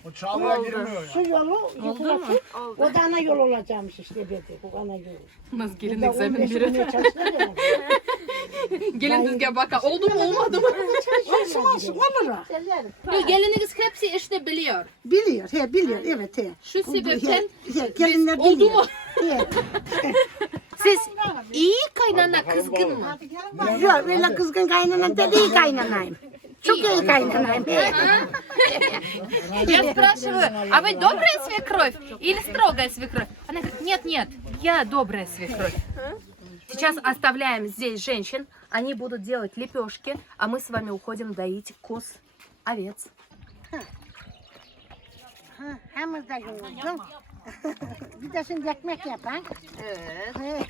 O çağlığa girmiyor ya. Şu yolu yıkılacak. O da ana yol olacakmış işte dedi. Bu ana yolu. Nasıl gelin Da egzamin 15 biri. günlüğe çalışıyor ya. Gelin düzgün baka. Oldu mu olmadı mı? Olsun olur o. Gelininiz hepsi işte biliyor. Biliyor, biliyor, evet. Şu sebepten gelinler oldu biliyor. mu? He. Siz iyi kaynana kızgın mı? Yok öyle kızgın kaynanam değil, iyi kaynanayım. Çok iyi kaynanayım. Я спрашиваю, а вы добрая свекровь или строгая свекровь? Она говорит, нет, я добрая свекровь. Сейчас оставляем здесь женщин, они будут делать лепешки, а мы с вами уходим доить коз, овец. Hamur da yoğurdum. Bir de şimdi ekmek yapan. Evet.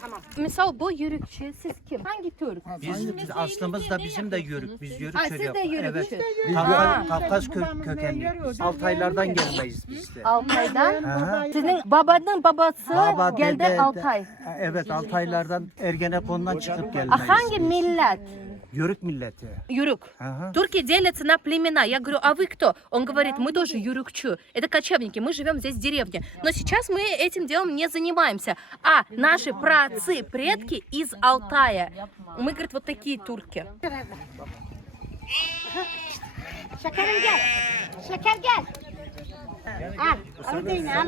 Tamam. Misal bu yörükçü, siz kim? Hangi Türk? Biz aslımız da bizim de yörük. Biz yörük Ay, siz çocuk. de yörükçü. Evet. Kafkas kökenliyiz. Altaylardan gelmeyiz biz de. Altay'dan. Aha. Sizin babanın babası Baba, geldi dede, Altay. Evet, Altaylardan Ergenekon'dan çıkıp gelmeyiz. А hangi millet? Yörük milleti. Юрюк. Ага. Турки делятся на племена. Я говорю, а вы кто? Он говорит, мы тоже юрюкчу. Это кочевники, мы живем здесь в деревне. Но сейчас мы этим делом не занимаемся. А наши праотцы, предки из Алтая. Мы, говорит, вот такие турки. Şekerim gel. Şeker gel. Al. Al deyine, al.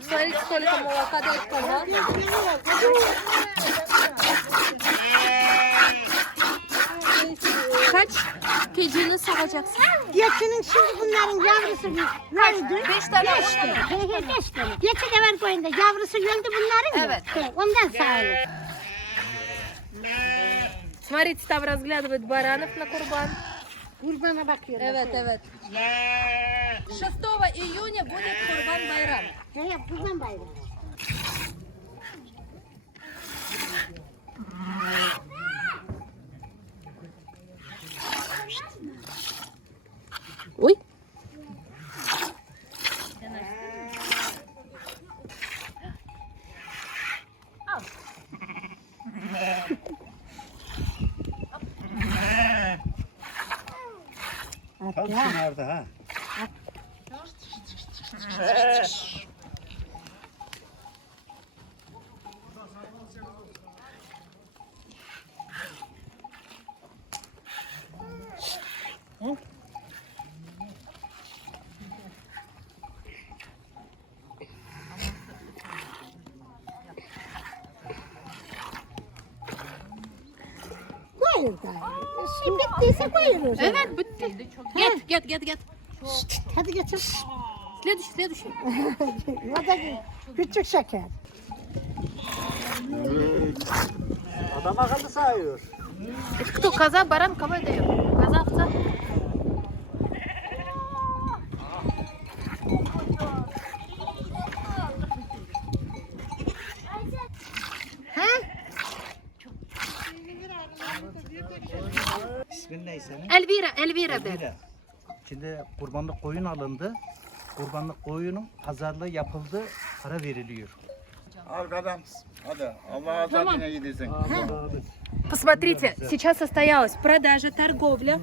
Смотрите, сколько молока дает коза. Kaç keçini sağacaksın? Geçinin şimdi bunların yavrusu öldü. 5 tane Beş tane. 5 tane. Geçi de var koyunda. Yavrusu öldü bunların ya. Evet. Ondan sağlık. Смотрите, там разглядывают баранов на курбан. Kurbana bakıyorum. Evet. 6 июня будет Курбан Байрам. Ya kurban bayramı. Ой. Hepsi nerede ha? Koyun da. Şimdi bittiyse koyuyoruz. Evet, bitti. Get. Hadi geçin. Следующий. O da küçük şeker. Adam akıllı sayıyor. Это кто, коза, баран, кого я даю? Коза, овца? İsmin ne senin? Elvira de. Elvira. Şimdi kurbanlık koyun alındı. Kurbanlık koyunun pazarlığı yapıldı. Para veriliyor. Arkadan. Hadi. Allah'a zatine gidersin. Посмотрите, сейчас состоялась продажа, торговля.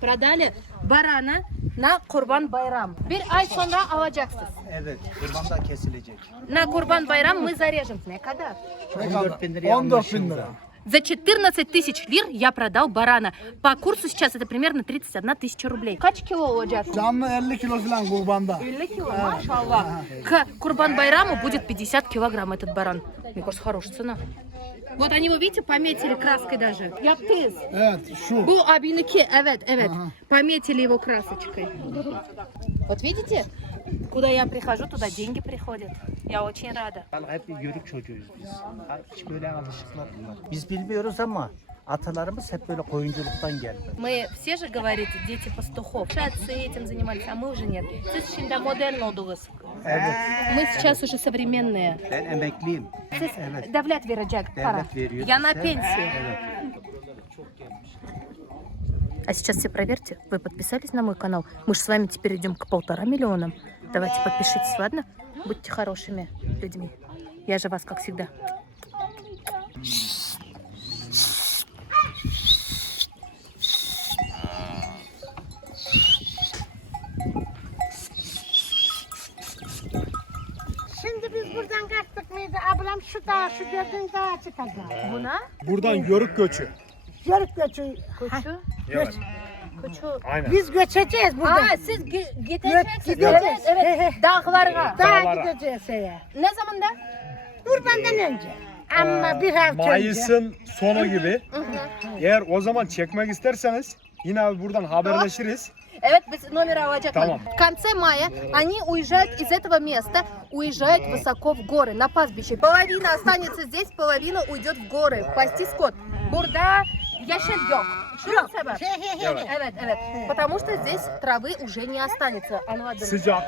Продали барана на Kurban Bayram. Bir ay sonra alacaksınız. Evet. Kurban da kesilecek. На Kurban Bayram мы зарежем. Ne kadar? 14 bin liraya 14 bin lira. За 14 тысяч лир я продал барана. По курсу сейчас это примерно 31 тысяча рублей. Kaç kilo olacak? Canlı 50 kilo falan kurbanda. 50 кило, машаллах. К Курбан-Байраму будет 50 килограмм этот баран. Мне кажется, хорошая цена. Вот они его, видите, пометили краской даже. Yaptınız. Evet şu. Bu abininki, evet. Пометили его красочкой. Вот видите? Куда я прихожу, туда деньги приходят. Я очень рада. Hep bir yörük çocuğuyuz biz. Hiç böyle alışıklar bunlar. Biz bilmiyoruz ama atalarımız hep böyle koyunculuktan geldi. Мы все же, говорите, дети пастухов. Отцы этим занимались, а мы уже нет. Siz şimdi modern oldunuz. Evet. Мы сейчас уже современные. Ben emekliyim. Siz devlet verecek para. Devlet veriyor. Я на bize. пенсии. Evet. А сейчас все проверьте, вы подписались на мой канал? Мы же с вами теперь идем к 1,5 миллиона. Давайте подпишитесь, ладно? Будьте хорошими людьми. Я же вас, как всегда. Şimdi biz buradan kaçtık mıydı? Ablam şu dağa, şu gördüğün dağa çıkacak. Buna? Buradan yörük göçü. Yörük göçü. Koçu. Evet. Koçu. Aynen. Biz göçeceğiz buradan. Siz gideceksiniz. Gideceğiz. Evet. Dağlara. Dağa Dağlara. gideceğiz şeye. Ne zamanda? Kurbandan önce. Ama bir hafta önce. Mayıs'ın sonu gibi. Eğer o zaman çekmek isterseniz yine abi buradan haberleşiriz. Evet, без номера алacak. Tamam. В конце мая они уезжают из этого места, уезжают высоко в горы, на пастбище. Половина останется здесь, половина уйдет в горы, пасти скот. Burada yaşıl yok. Şu sebep. Evet. Потому что здесь травы уже не останется. Anladın. Sıcak.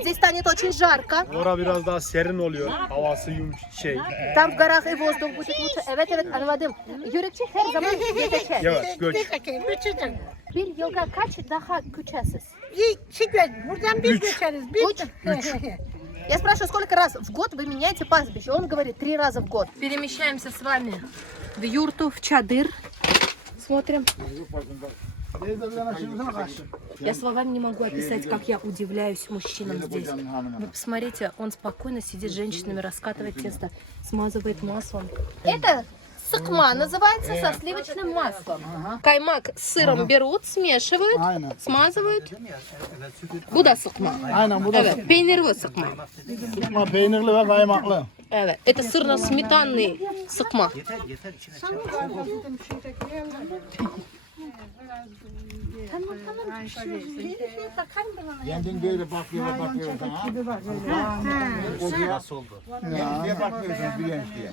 Здесь станет очень жарко. Orada biraz daha serin oluyor. Havası Там в горах и воздух будет лучше. Evet, anladım. Yörükçü her zaman yetecek. Evet, göç. Göçeceğiz. Bir yılda kaç daha küçəsiz? Buradan bir göçeriz. Bir. Я спрашиваю, сколько раз в год вы меняете пастбище? Он говорит, 3 раза в год. Перемещаемся с вами в юрту, в чадыр. Смотрим. Я словами не могу описать, как я удивляюсь мужчинам здесь. Вы посмотрите, он спокойно сидит с женщинами, раскатывает тесто, смазывает маслом. Это сыкма называется со сливочным маслом. Каймак с сыром берут, смешивают, Aynen. смазывают. Bu da sıkma. Aynen bu da Evet, peynirli sıkma. sıkma peynirli ve kaymaklı. Evet, это сырно-сметанный sıkma. Yeter içine çek. Kendin böyle bakıyorsun sana. Nasıl oldu? Niye bakmıyorsun bir genç diye?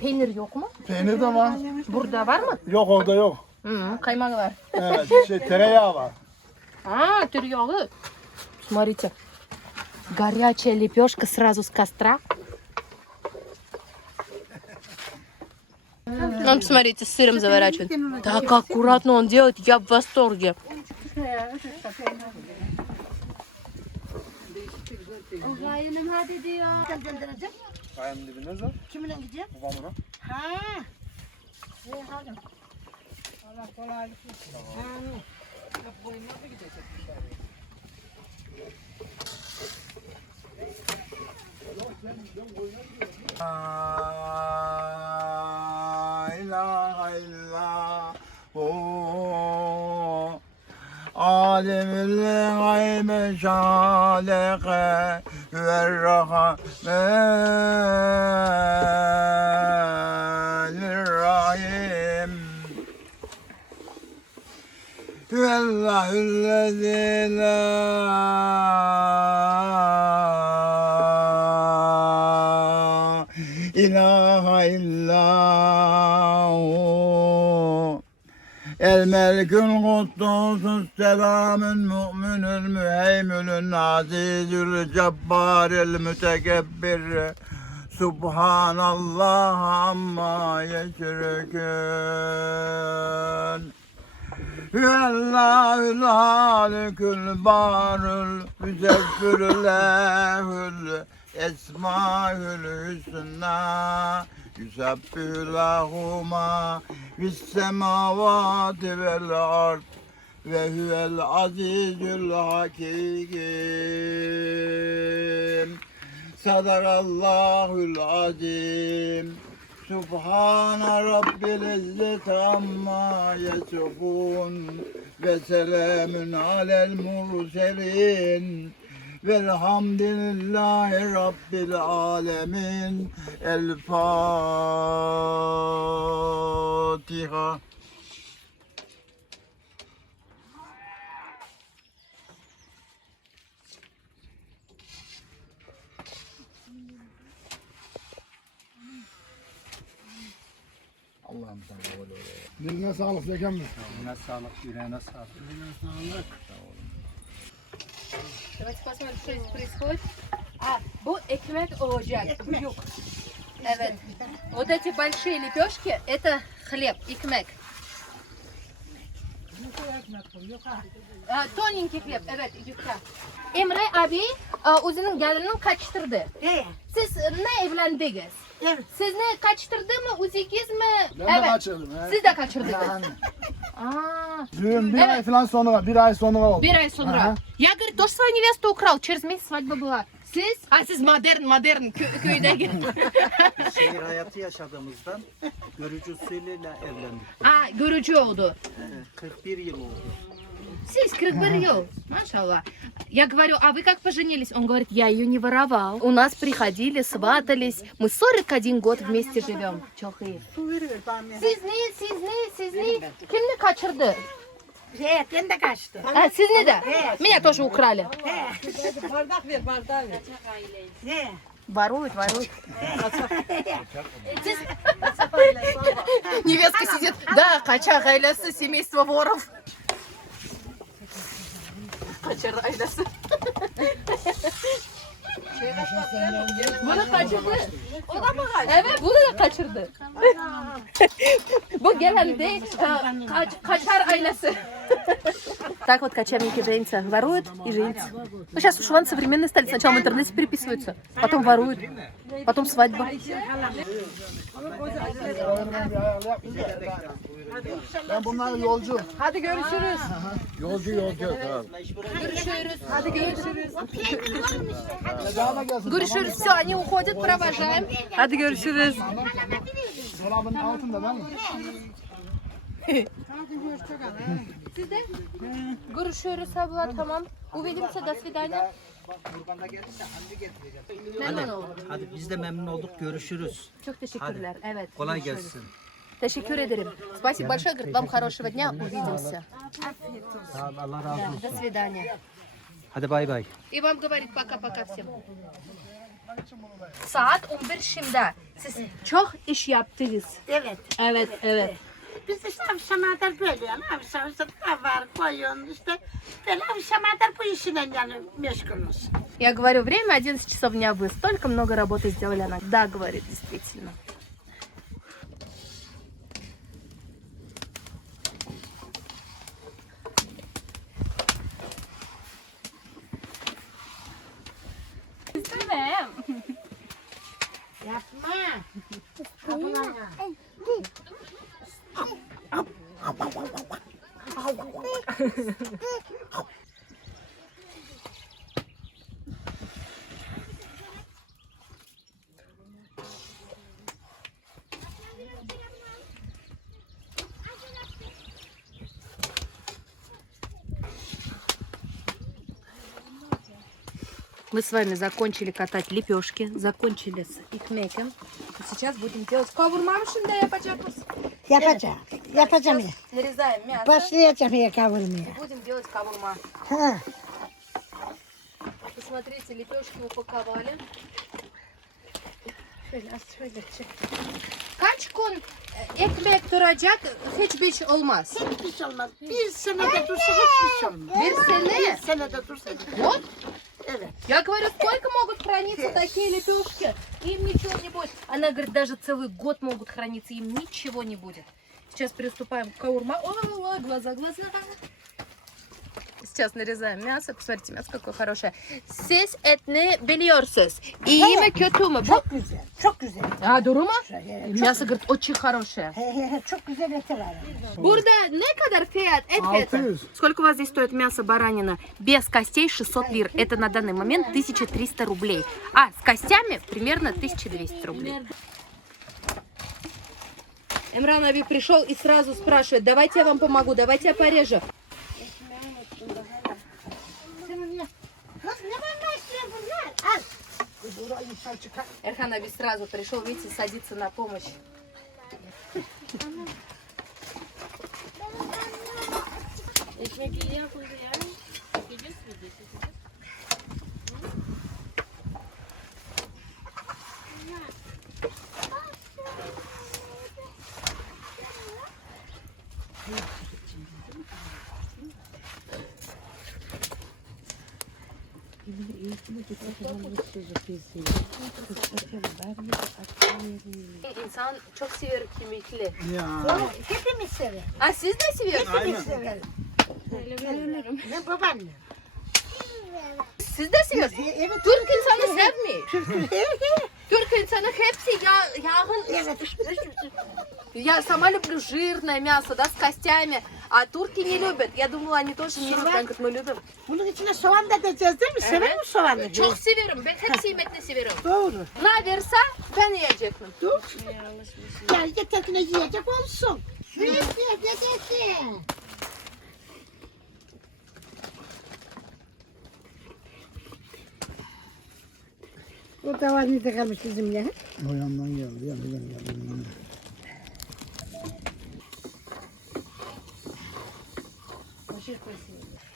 Peynir yok mu? Peynir de var. Burada var mı? Yok orada yok. Kaymak var. Evet tereyağı var. А, тырьягы. Смотрите, горячая лепешка сразу с костра. Он, посмотрите, с сыром заворачивает. Так аккуратно он делает, я в восторге. Kayanın dibinde zor. Kiminle gideceğim? Babamla. Ha. La ilahe illallah. Alimül gaybe şaleke ve rahmanirrahim. Hüvellahüllezî la ilahe illahu el melikül kuddusus selamün müminül müheymünün azizül cebbaril mütekebbir subhanallah amma yeşrikün. Hüvellahül halikül barül müzeffirü lehül esmaül hüsnâ yüsebbihü lehuma fissemavati vel ard ve huvel azizül hakim. Sadakallahul azim. Subhane Rabbil izzeti amma yasifun ve selamun alel murselin velhamdülillahi Rabbil alemin. El Fatiha. Allah'ım sana böyle. Diline sağlık Zekan Bey. Eline sağlık, yüreğine sağlık. Давайте посмотрим, что здесь происходит. Bu ekmek olacak. Yok. Evet. Вот эти большие лепешки, это хлеб, ekmek. Tоненький хлеб, evet, yufka. Emre abi o'zining gelinini kaçtırdı. Siz ne evlendiniz? Evet. Siz ne kaçtırdı mı, o'zingiz mi? Ben de kaçırdım. He. Siz de kaçırdınız. Düğün bir ay falan sonra, bir ay sonra oldu. Bir ay sonra. Aha. Я, говорит, тоже свою невесту украл. Через месяц свадьба была. Siz? Siz modern köydeki. Şehir hayatı yaşadığımızdan görücü usulüyle evlendik. Görücü oldu. 41 yıl oldu. Siz 41 yıl. Машаллах. Я говорю, а вы как поженились? Он говорит, я ее не воровал. У нас приходили, сватались. Мы 41 год вместе живем. Çok iyi. Siz ne? Kimini kaçırdı? Ben de kaçtı. Siz ne de? Меня тоже украли. Воруют. Siz... Невестка сидит. Да, kaçak ailesi, семейство воров. Kaçar ailesi. Bunu kaçırdı. O da mı kaçırdı? Evet, bunu da kaçırdı. Bu gelen de kaçar ailesi. Так вот кочевники женятся, воруют и женятся. Ну, сейчас уж вон современные стали. Сначала в интернете переписываются, потом воруют, потом свадьба. Ben bunlar yolcu. Hadi görüşürüz. Yolcu. Tamam. Görüşürüz. Hadi görüşürüz. Cevaba gelsin. Görüşürüz. Все, они уходят, провожаем. Hadi görüşürüz. Dolabın altında değil mi? Siz de? Görüşürüz abla, tamam. Увидимся, до свидания. Kurbanda gelirse hamdi getireceğim. Memnun oldum. Hadi biz de memnun olduk. Görüşürüz. Çok teşekkürler. Evet. Kolay görüşürüz. gelsin. Teşekkür ederim. Спасибо большое. Говорит, вам хорошего дня. Увидимся. Sağ ol, Allah razı olsun. До свидания. Hadi bay bay. И вам говорит пока-пока всем. Saat 11 şimdi. Siz çok iş yaptınız. Evet. Evet. Biz işte avşamadır böyle yani. Avşamadır var, koyun işte. Böyle avşamadır bu işine yani meşgulüz. Я говорю, время 11 часов дня. Вы столько много работы сделали. Она, да, говорит, действительно. Yapma. Мы с вами закончили катать лепешки, закончили с икмеком. Сейчас будем делать kavurma mı şimdi yapacağız? Yapacağım ya. Нарезаем мясо. Başlayacağım ya kavurmaya. Будем делать kavurma. Ha. Посмотрите, лепешки упаковали. Şöyle çek. Kaç gün ekmek duracak hiçbir şey olmaz. Hiçbir şey olmaz. Bir senede dursa hiçbir şey olmaz. Bir sene. Bir senede dursa hiçbir şey olmaz. Вот. Evet. Я говорю, сколько могут храниться такие лепешки? Им ничего не будет. Она говорит, даже целый год могут храниться, им ничего не будет. Сейчас приступаем к каурма. Ой, глаза. сейчас нарезаем мясо. Посмотрите, мясо какое хорошее. Siz et ne biliyorsunuz? İyi mi kötü mü? Bu... Çok güzel. Çok güzel. А, дуру mu? He, Мясо, говорит, очень хорошее. çok güzel eti var. Burada ne kadar fiyat? Et fiyatı. 600. Сколько у вас здесь стоит мясо баранина? Без костей 600 лир. Это на данный момент 1300 рублей. А с костями примерно 1200 рублей. Эмран Аби пришел и сразу спрашивает, давайте я вам помогу, давайте я порежу. Kız ne bana istiyor bunlar? Al. Burayı insan çıkar. Эрхан Аби сразу пришел, видите, садится на помощь. İnsan çok sever kemikli. Hepimiz sever. А siz de seviyorsunuz? Hepimiz sever. Ne babaanne? Siz de seviyorsunuz. Evet. Türk insanı sevmiyor. Türk insanı hepsi yağın. Evet. Я сама люблю жирное мясо, да, с костями, а турки не любят. Я думала, они тоже не любят, так как мы любим. Bunun içine soğan da diyeceğiz değil mi? Sever mi soğanı? Çok severim, ben hepsi yemekte severim. Doğru. Ne verse ben yiyecektim. Dur. Ya yeter ki ne yiyecek olsun. Yeter. O da var nerede kalmış bizimle? O yandan geldi. Yandan.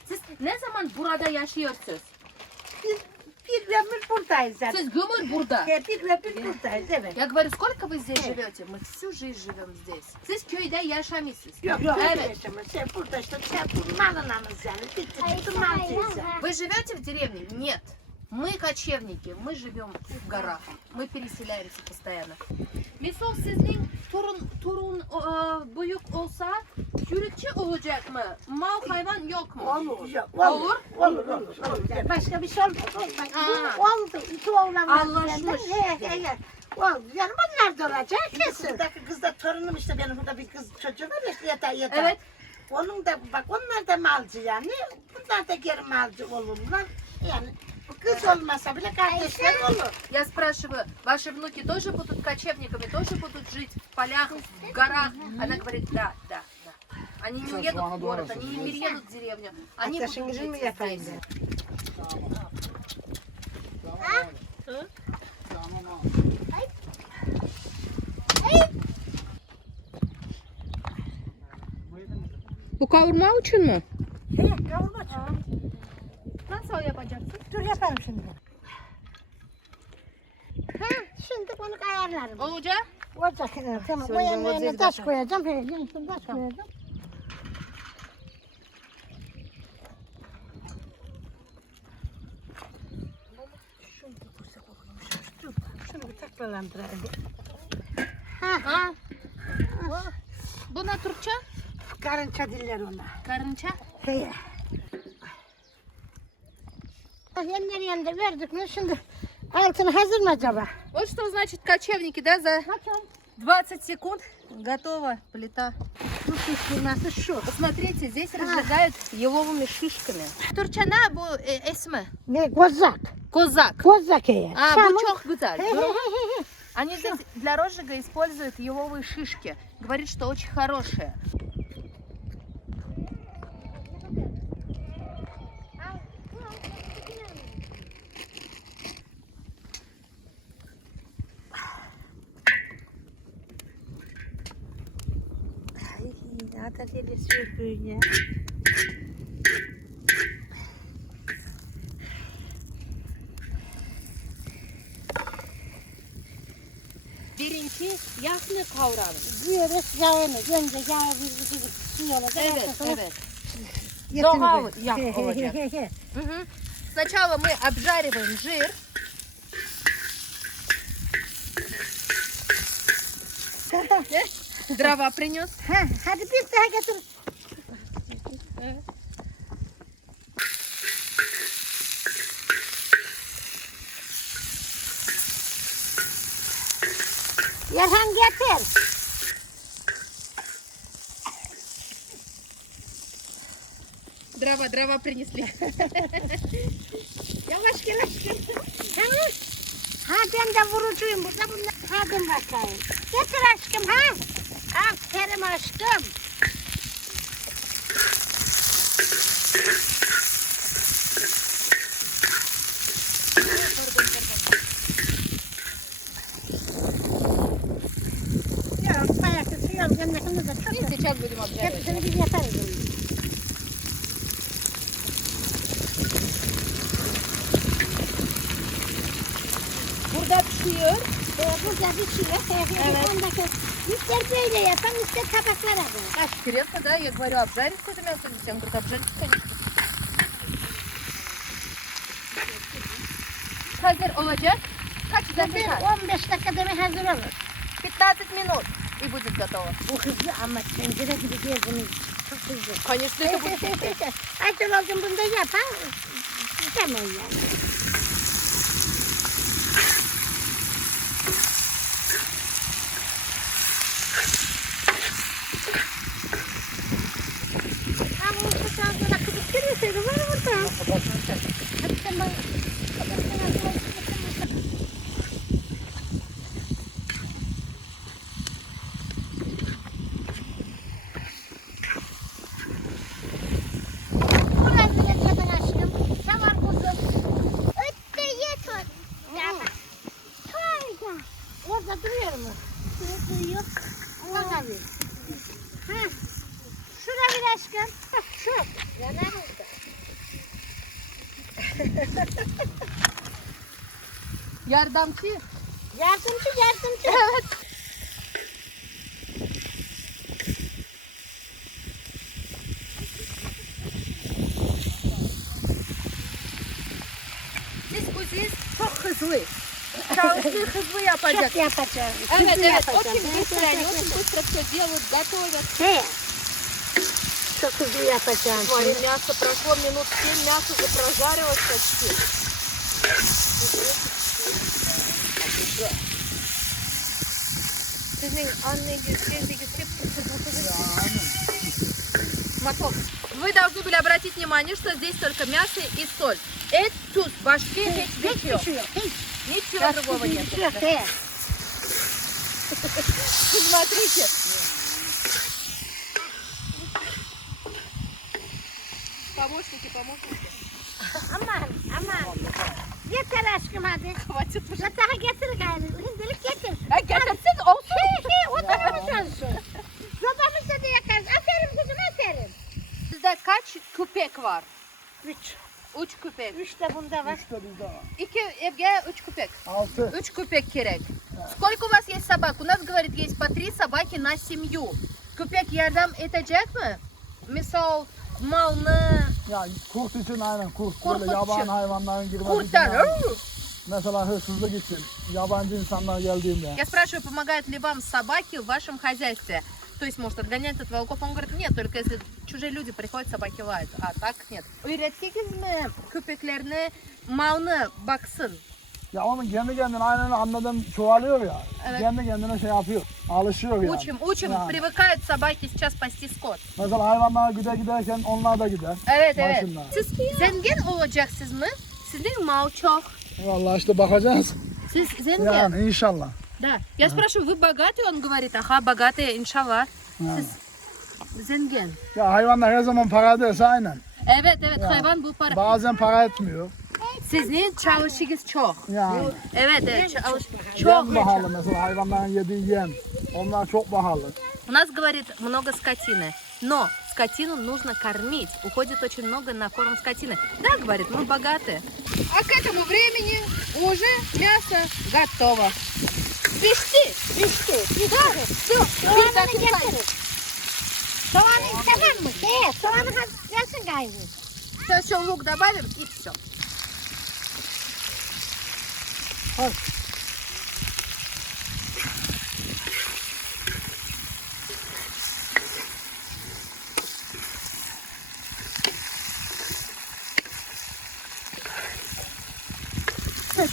Siz ne zaman burada yaşıyorsunuz? Bir ömür buradayız zaten. Siz gömür burada. Bir ömür buradayız evet. Я говорю, сколько вы здесь живете? Мы всю жизнь живем здесь. Siz köyde yaşamışsınız. Yok Evet. yaşama. Sen burada işte sen malınamız yani. Bitti malcıyız yani. Вы живете в деревне? Нет. Мы кочевники, мы живем в горах. Мы переселяемся постоянно. Misal sizin torun büyük olsa yürütçü olacak mı? Mal hayvan yok mu? Olur. Olur. Olur. Başka bir şey olmaz. Ha. Oldu. İki oğlan var. Anlaşmış. Oldu. Yani bunlar da olacak kesin. Buradaki kız da torunum işte benim burada bir kız çocuğu var ya yeter. Evet. Onun da bak onlar da malcı yani. Bunlar da geri malcı olurlar. Yani kız olmasa bile kardeşler olur. Я спрашиваю, ваши внуки тоже будут кочевниками, тоже будут жить в полях, в горах? Она говорит, да. Они не уедут в город, они не переедут в деревню. Они будут жить здесь. Bu kavurma için mi? Kavurma çok. Nasıl yapacaksın? Dur yaparım şimdi. Şimdi bunu ayarlarım. Olacak. Olacak. Tamam. O yanlarına taş koyacağım. Yanına taş koyacağım. Şunu bir taklalandıralım. Bu ne Türkçe? Karınca diller ona. Karınca. He. Yenleri yanında verdik mi? Şimdi altını hazır mı acaba? Вот что значит кочевники, да? За 20 секунд готова плита. Nasıl şu? Посмотрите, здесь разжигают еловыми шишками. Türkçe bu esmi? Ne? Kozak. Kozak. Kozak he. А, bu çok güzel. Они здесь для розжига используют еловые шишки. Говорит, что очень хорошие. Hadi deli sürgün ya. Birinci yağını kavuralım. Diyoruz yağını. Önce yağı bir suyunu. Evet. Doğal yağ olacak. Сначала мы обжариваем жир. Дрова принес. Hadi bir daha getir. Yerhan getir. Дрова принесли. Yavaş gel aşkım. Ha ben de vurucuyum burada. Hadi bakayım. Getir aşkım ha. Aferin aşkım. Ya bayağı tutuyorum. Cennetimiz de çok. Сейчас будем обжаривать. Hepsini biz yaparız. Burada pişiyor. Burada bir şey yok. Evet. Ondaki ister böyle yapan ister tabaklara koy. А секретно, да? Я говорю, обжарится это мясо или всем? Говорит, обжарится, конечно. Hazır olacak. Kaç dakika? 15 dakikada bir hazır olur. 15 минут. И будет готово. Bu hızlı ama tencere gibi geziniz. Çok hızlı. Конечно, это будет. Hazır oldum bunda yapan. Tamam yani. Ama bu sonra kıdık görüyorsun. Var burada. Hadi sen bana. Burası yetmeden aşkım. Tamam kuzum. Ötte yet o. Ya bak. Koyda. Orada duruyor mu? Şurada duruyor. Orada bir. Ha. Şurada bir aşkım. Bak şu. Yanarızda. Yardımcı. Yardımcı. Evet. Siz çok hızlı. Çalışmayı hızlı yapacak. Çok yapacağım. Evet, Hızlı evet. yapacağım. Очень быстро, они очень быстро все делают, готовят. He. Çok hızlı yapacağım. Смотри, мясо прошло минут 7, мясо уже прожарилось почти. Sizin anneniz, sevdiğiniz hep Моток. Вы должны были обратить внимание, что здесь только мясо и соль. Et, tuz, başka hiçbir şey yok. Hiç. Ничего другого нет. Yok, he. Смотрите. Помощники. Aman. Yeter aşkım hadi. Хватит уже. Ya daha getir gayrı. Şimdilik getir. Getirsin olsun. O tarafımız olsun. Sobamızda da yakarız. Aferin kızım aferin. Sizde kaç küpek var? 3. 3 küpek. 3 de bunda var. İşte bizde var. 2 evge 3 küpek. 6. 3 küpek gerek. Сколько у вас есть собак? У нас, говорит, есть по 3 собаки на семью. Köpek yardım edecek mi? Misal malını Yani kurt için aynen kurt. Kurt Böyle yabani için. hayvanların girmesi için. kurtarır. yani. Mesela hırsızlık için. Yabancı insanlar geldiğinde. Я спрашиваю, помогают ли вам собаки в вашем хозяйстве? То есть, может, отгонять от волков? Он говорит, нет, только если чужие люди приходят, собаки лают. А так нет. Öğretseniz mi köpeklerine malını baksın? Ya onun kendi kendine aynen anladım çoğalıyor ya. Evet. Kendi kendine şey yapıyor. Alışıyor yani. Учим. Yani. Привыкают собаки сейчас пасти скот. Mesela hayvanlar giderken onlar da gider. Evet. Başında. Siz zengin olacaksınız mı? Sizin mal çok. Vallahi işte bakacağız. Siz zengin. Yani inşallah. Да. Я спрашиваю, вы богатый? Он говорит, ага, богатый, иншаллах. Siz zengin. Ya hayvanlar her zaman para derse aynen. Evet, hayvan bu para. Bazen para etmiyor. Sizin çalışınız çok. Yani. Evet, çalış. Yem Çok. pahalı mesela hayvanların yediği yem. Onlar çok pahalı. У нас, говорит, много скотины. Но скотину нужно кормить. Уходит очень много на корм скотины. Да, говорит, мы богаты. А к этому времени уже мясо готово. Пишти. Да, все. Soğanını getirin. Soğanı istemem mi? He, soğanı gelsin gayrı. Сейчас еще лук добавим и все.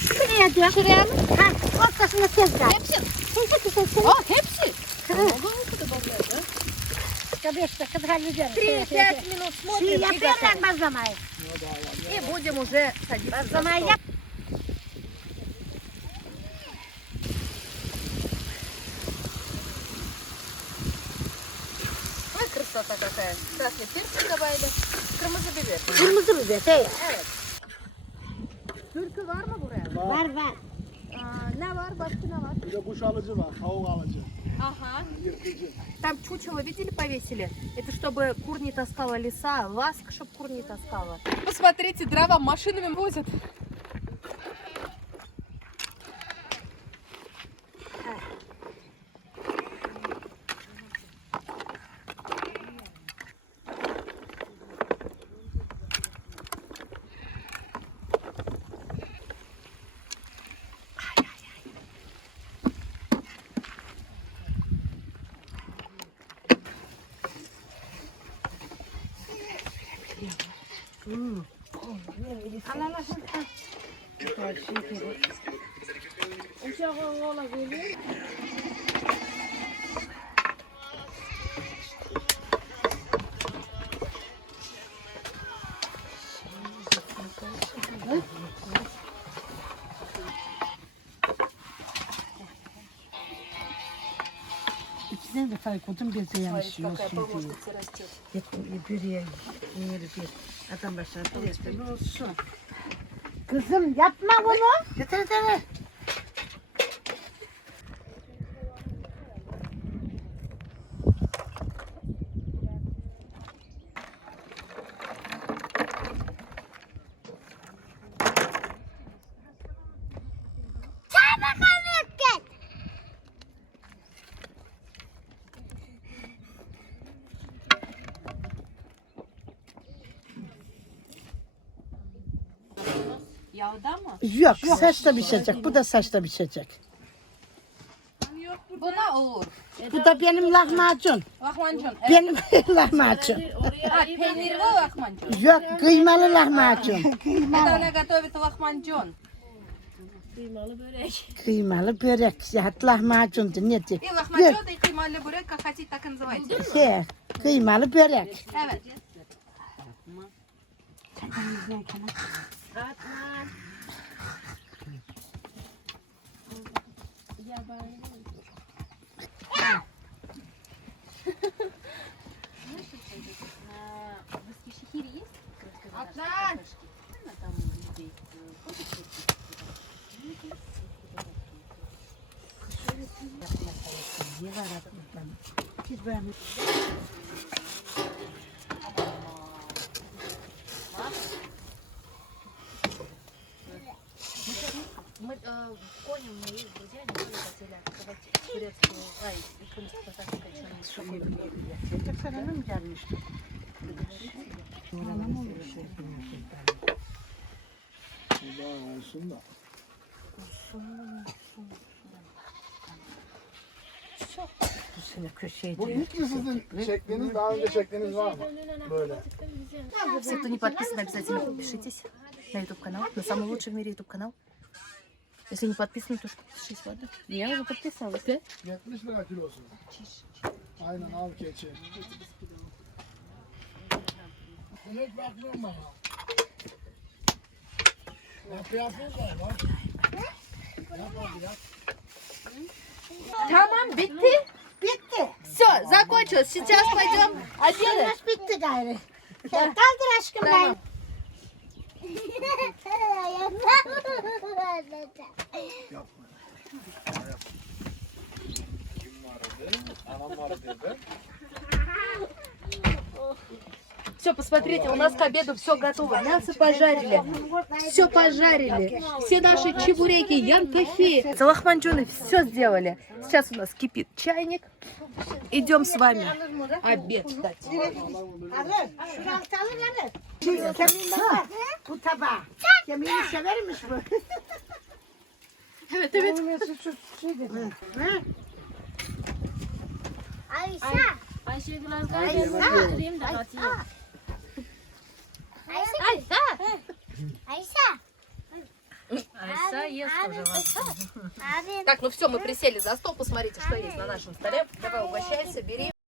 Şuraya koyacağım. Şuraya mı? Ha, ortasına tezgah. Hepsi. Hepsi. Aa, hepsi. Ya 5 dakikada halledeceğim. 3-5 минут Şey смотрим и yapıyorum готовим. ben bazlamayı. И будем уже садиться за Bazlamayı стол. yap. Ой, красота какая. Красный перчик добавили. Кırmızı biber. Kırmızı biber. Şey. Evet. Türkü var mı buraya? Var var. Ne var? Başka ne var? Bir de kuş alıcı var, tavuk alıcı. Ага. Yırtıcı. Там чучело, видели, повесили? Это чтобы кур не таскала леса, ласка, чтобы кур не таскала. Посмотрите, дрова машинами возят. İkiden de kaykodum gözü yanlış Какая yiyorsun погода diye. все растет. Bir yer, bir. Adam başına olsun. Kızım yapma bunu. Yeter yeter. Yağda mı? Yok, saçta biçecek. Bu da saçta biçecek. Buna olur. Bu da benim lahmacun. Lahmacun. Benim lahmacun. А, peynirli lahmacun. Yok, kıymalı lahmacun. Это она готовит lahmacun. Kıymalı börek. Ya lahmacundu ne diyor? И lahmacun и кремальный бурек, как хотите, так и называйте. Şey, kıymalı börek. Evet. Adnan! Мы конем мои друзья не хотели открывать турецкую, Çocuk sana mı gelmişti? Daha olsun da. Bu sene köşeye Bu ilk mi sizin şekliniz, daha önce şekliniz var mı? Böyle. Все, кто не подписан, обязательно подпишитесь на YouTube канал, на самый лучший в мире YouTube канал. Если не подписаны, то подпишись, ладно? Я уже подписалась, да? 70 lira kilosu. Aynen al keçi. Demek bakıyorum bana. Yapıyorsunuz da var. Yap hadi yap. Tamam, bitti. Bitti. Все, закончилось. Сейчас пойдем обедать. Nasıl bitti gayrı? Kaldır aşkım ben. Все, посмотрите, у нас к обеду все готово. Мясо пожарили, все пожарили. Все наши чебуреки, янкафи, лахманджоны, все сделали. Сейчас у нас кипит чайник. Идем с вами обедать. Alır. Şunu altı alır alır. Kemiğinde var. Bu tabağı. Kemiğini severmiş bu. Evet, evet. Ayşe. Ayşe biraz daha götüreyim de atayım. Ayşe. Ayşe. Ayşe ест уже вас. Abi Так, ну все, мы присели за стол, посмотрите, что есть на нашем столе. Давай, угощайся, бери.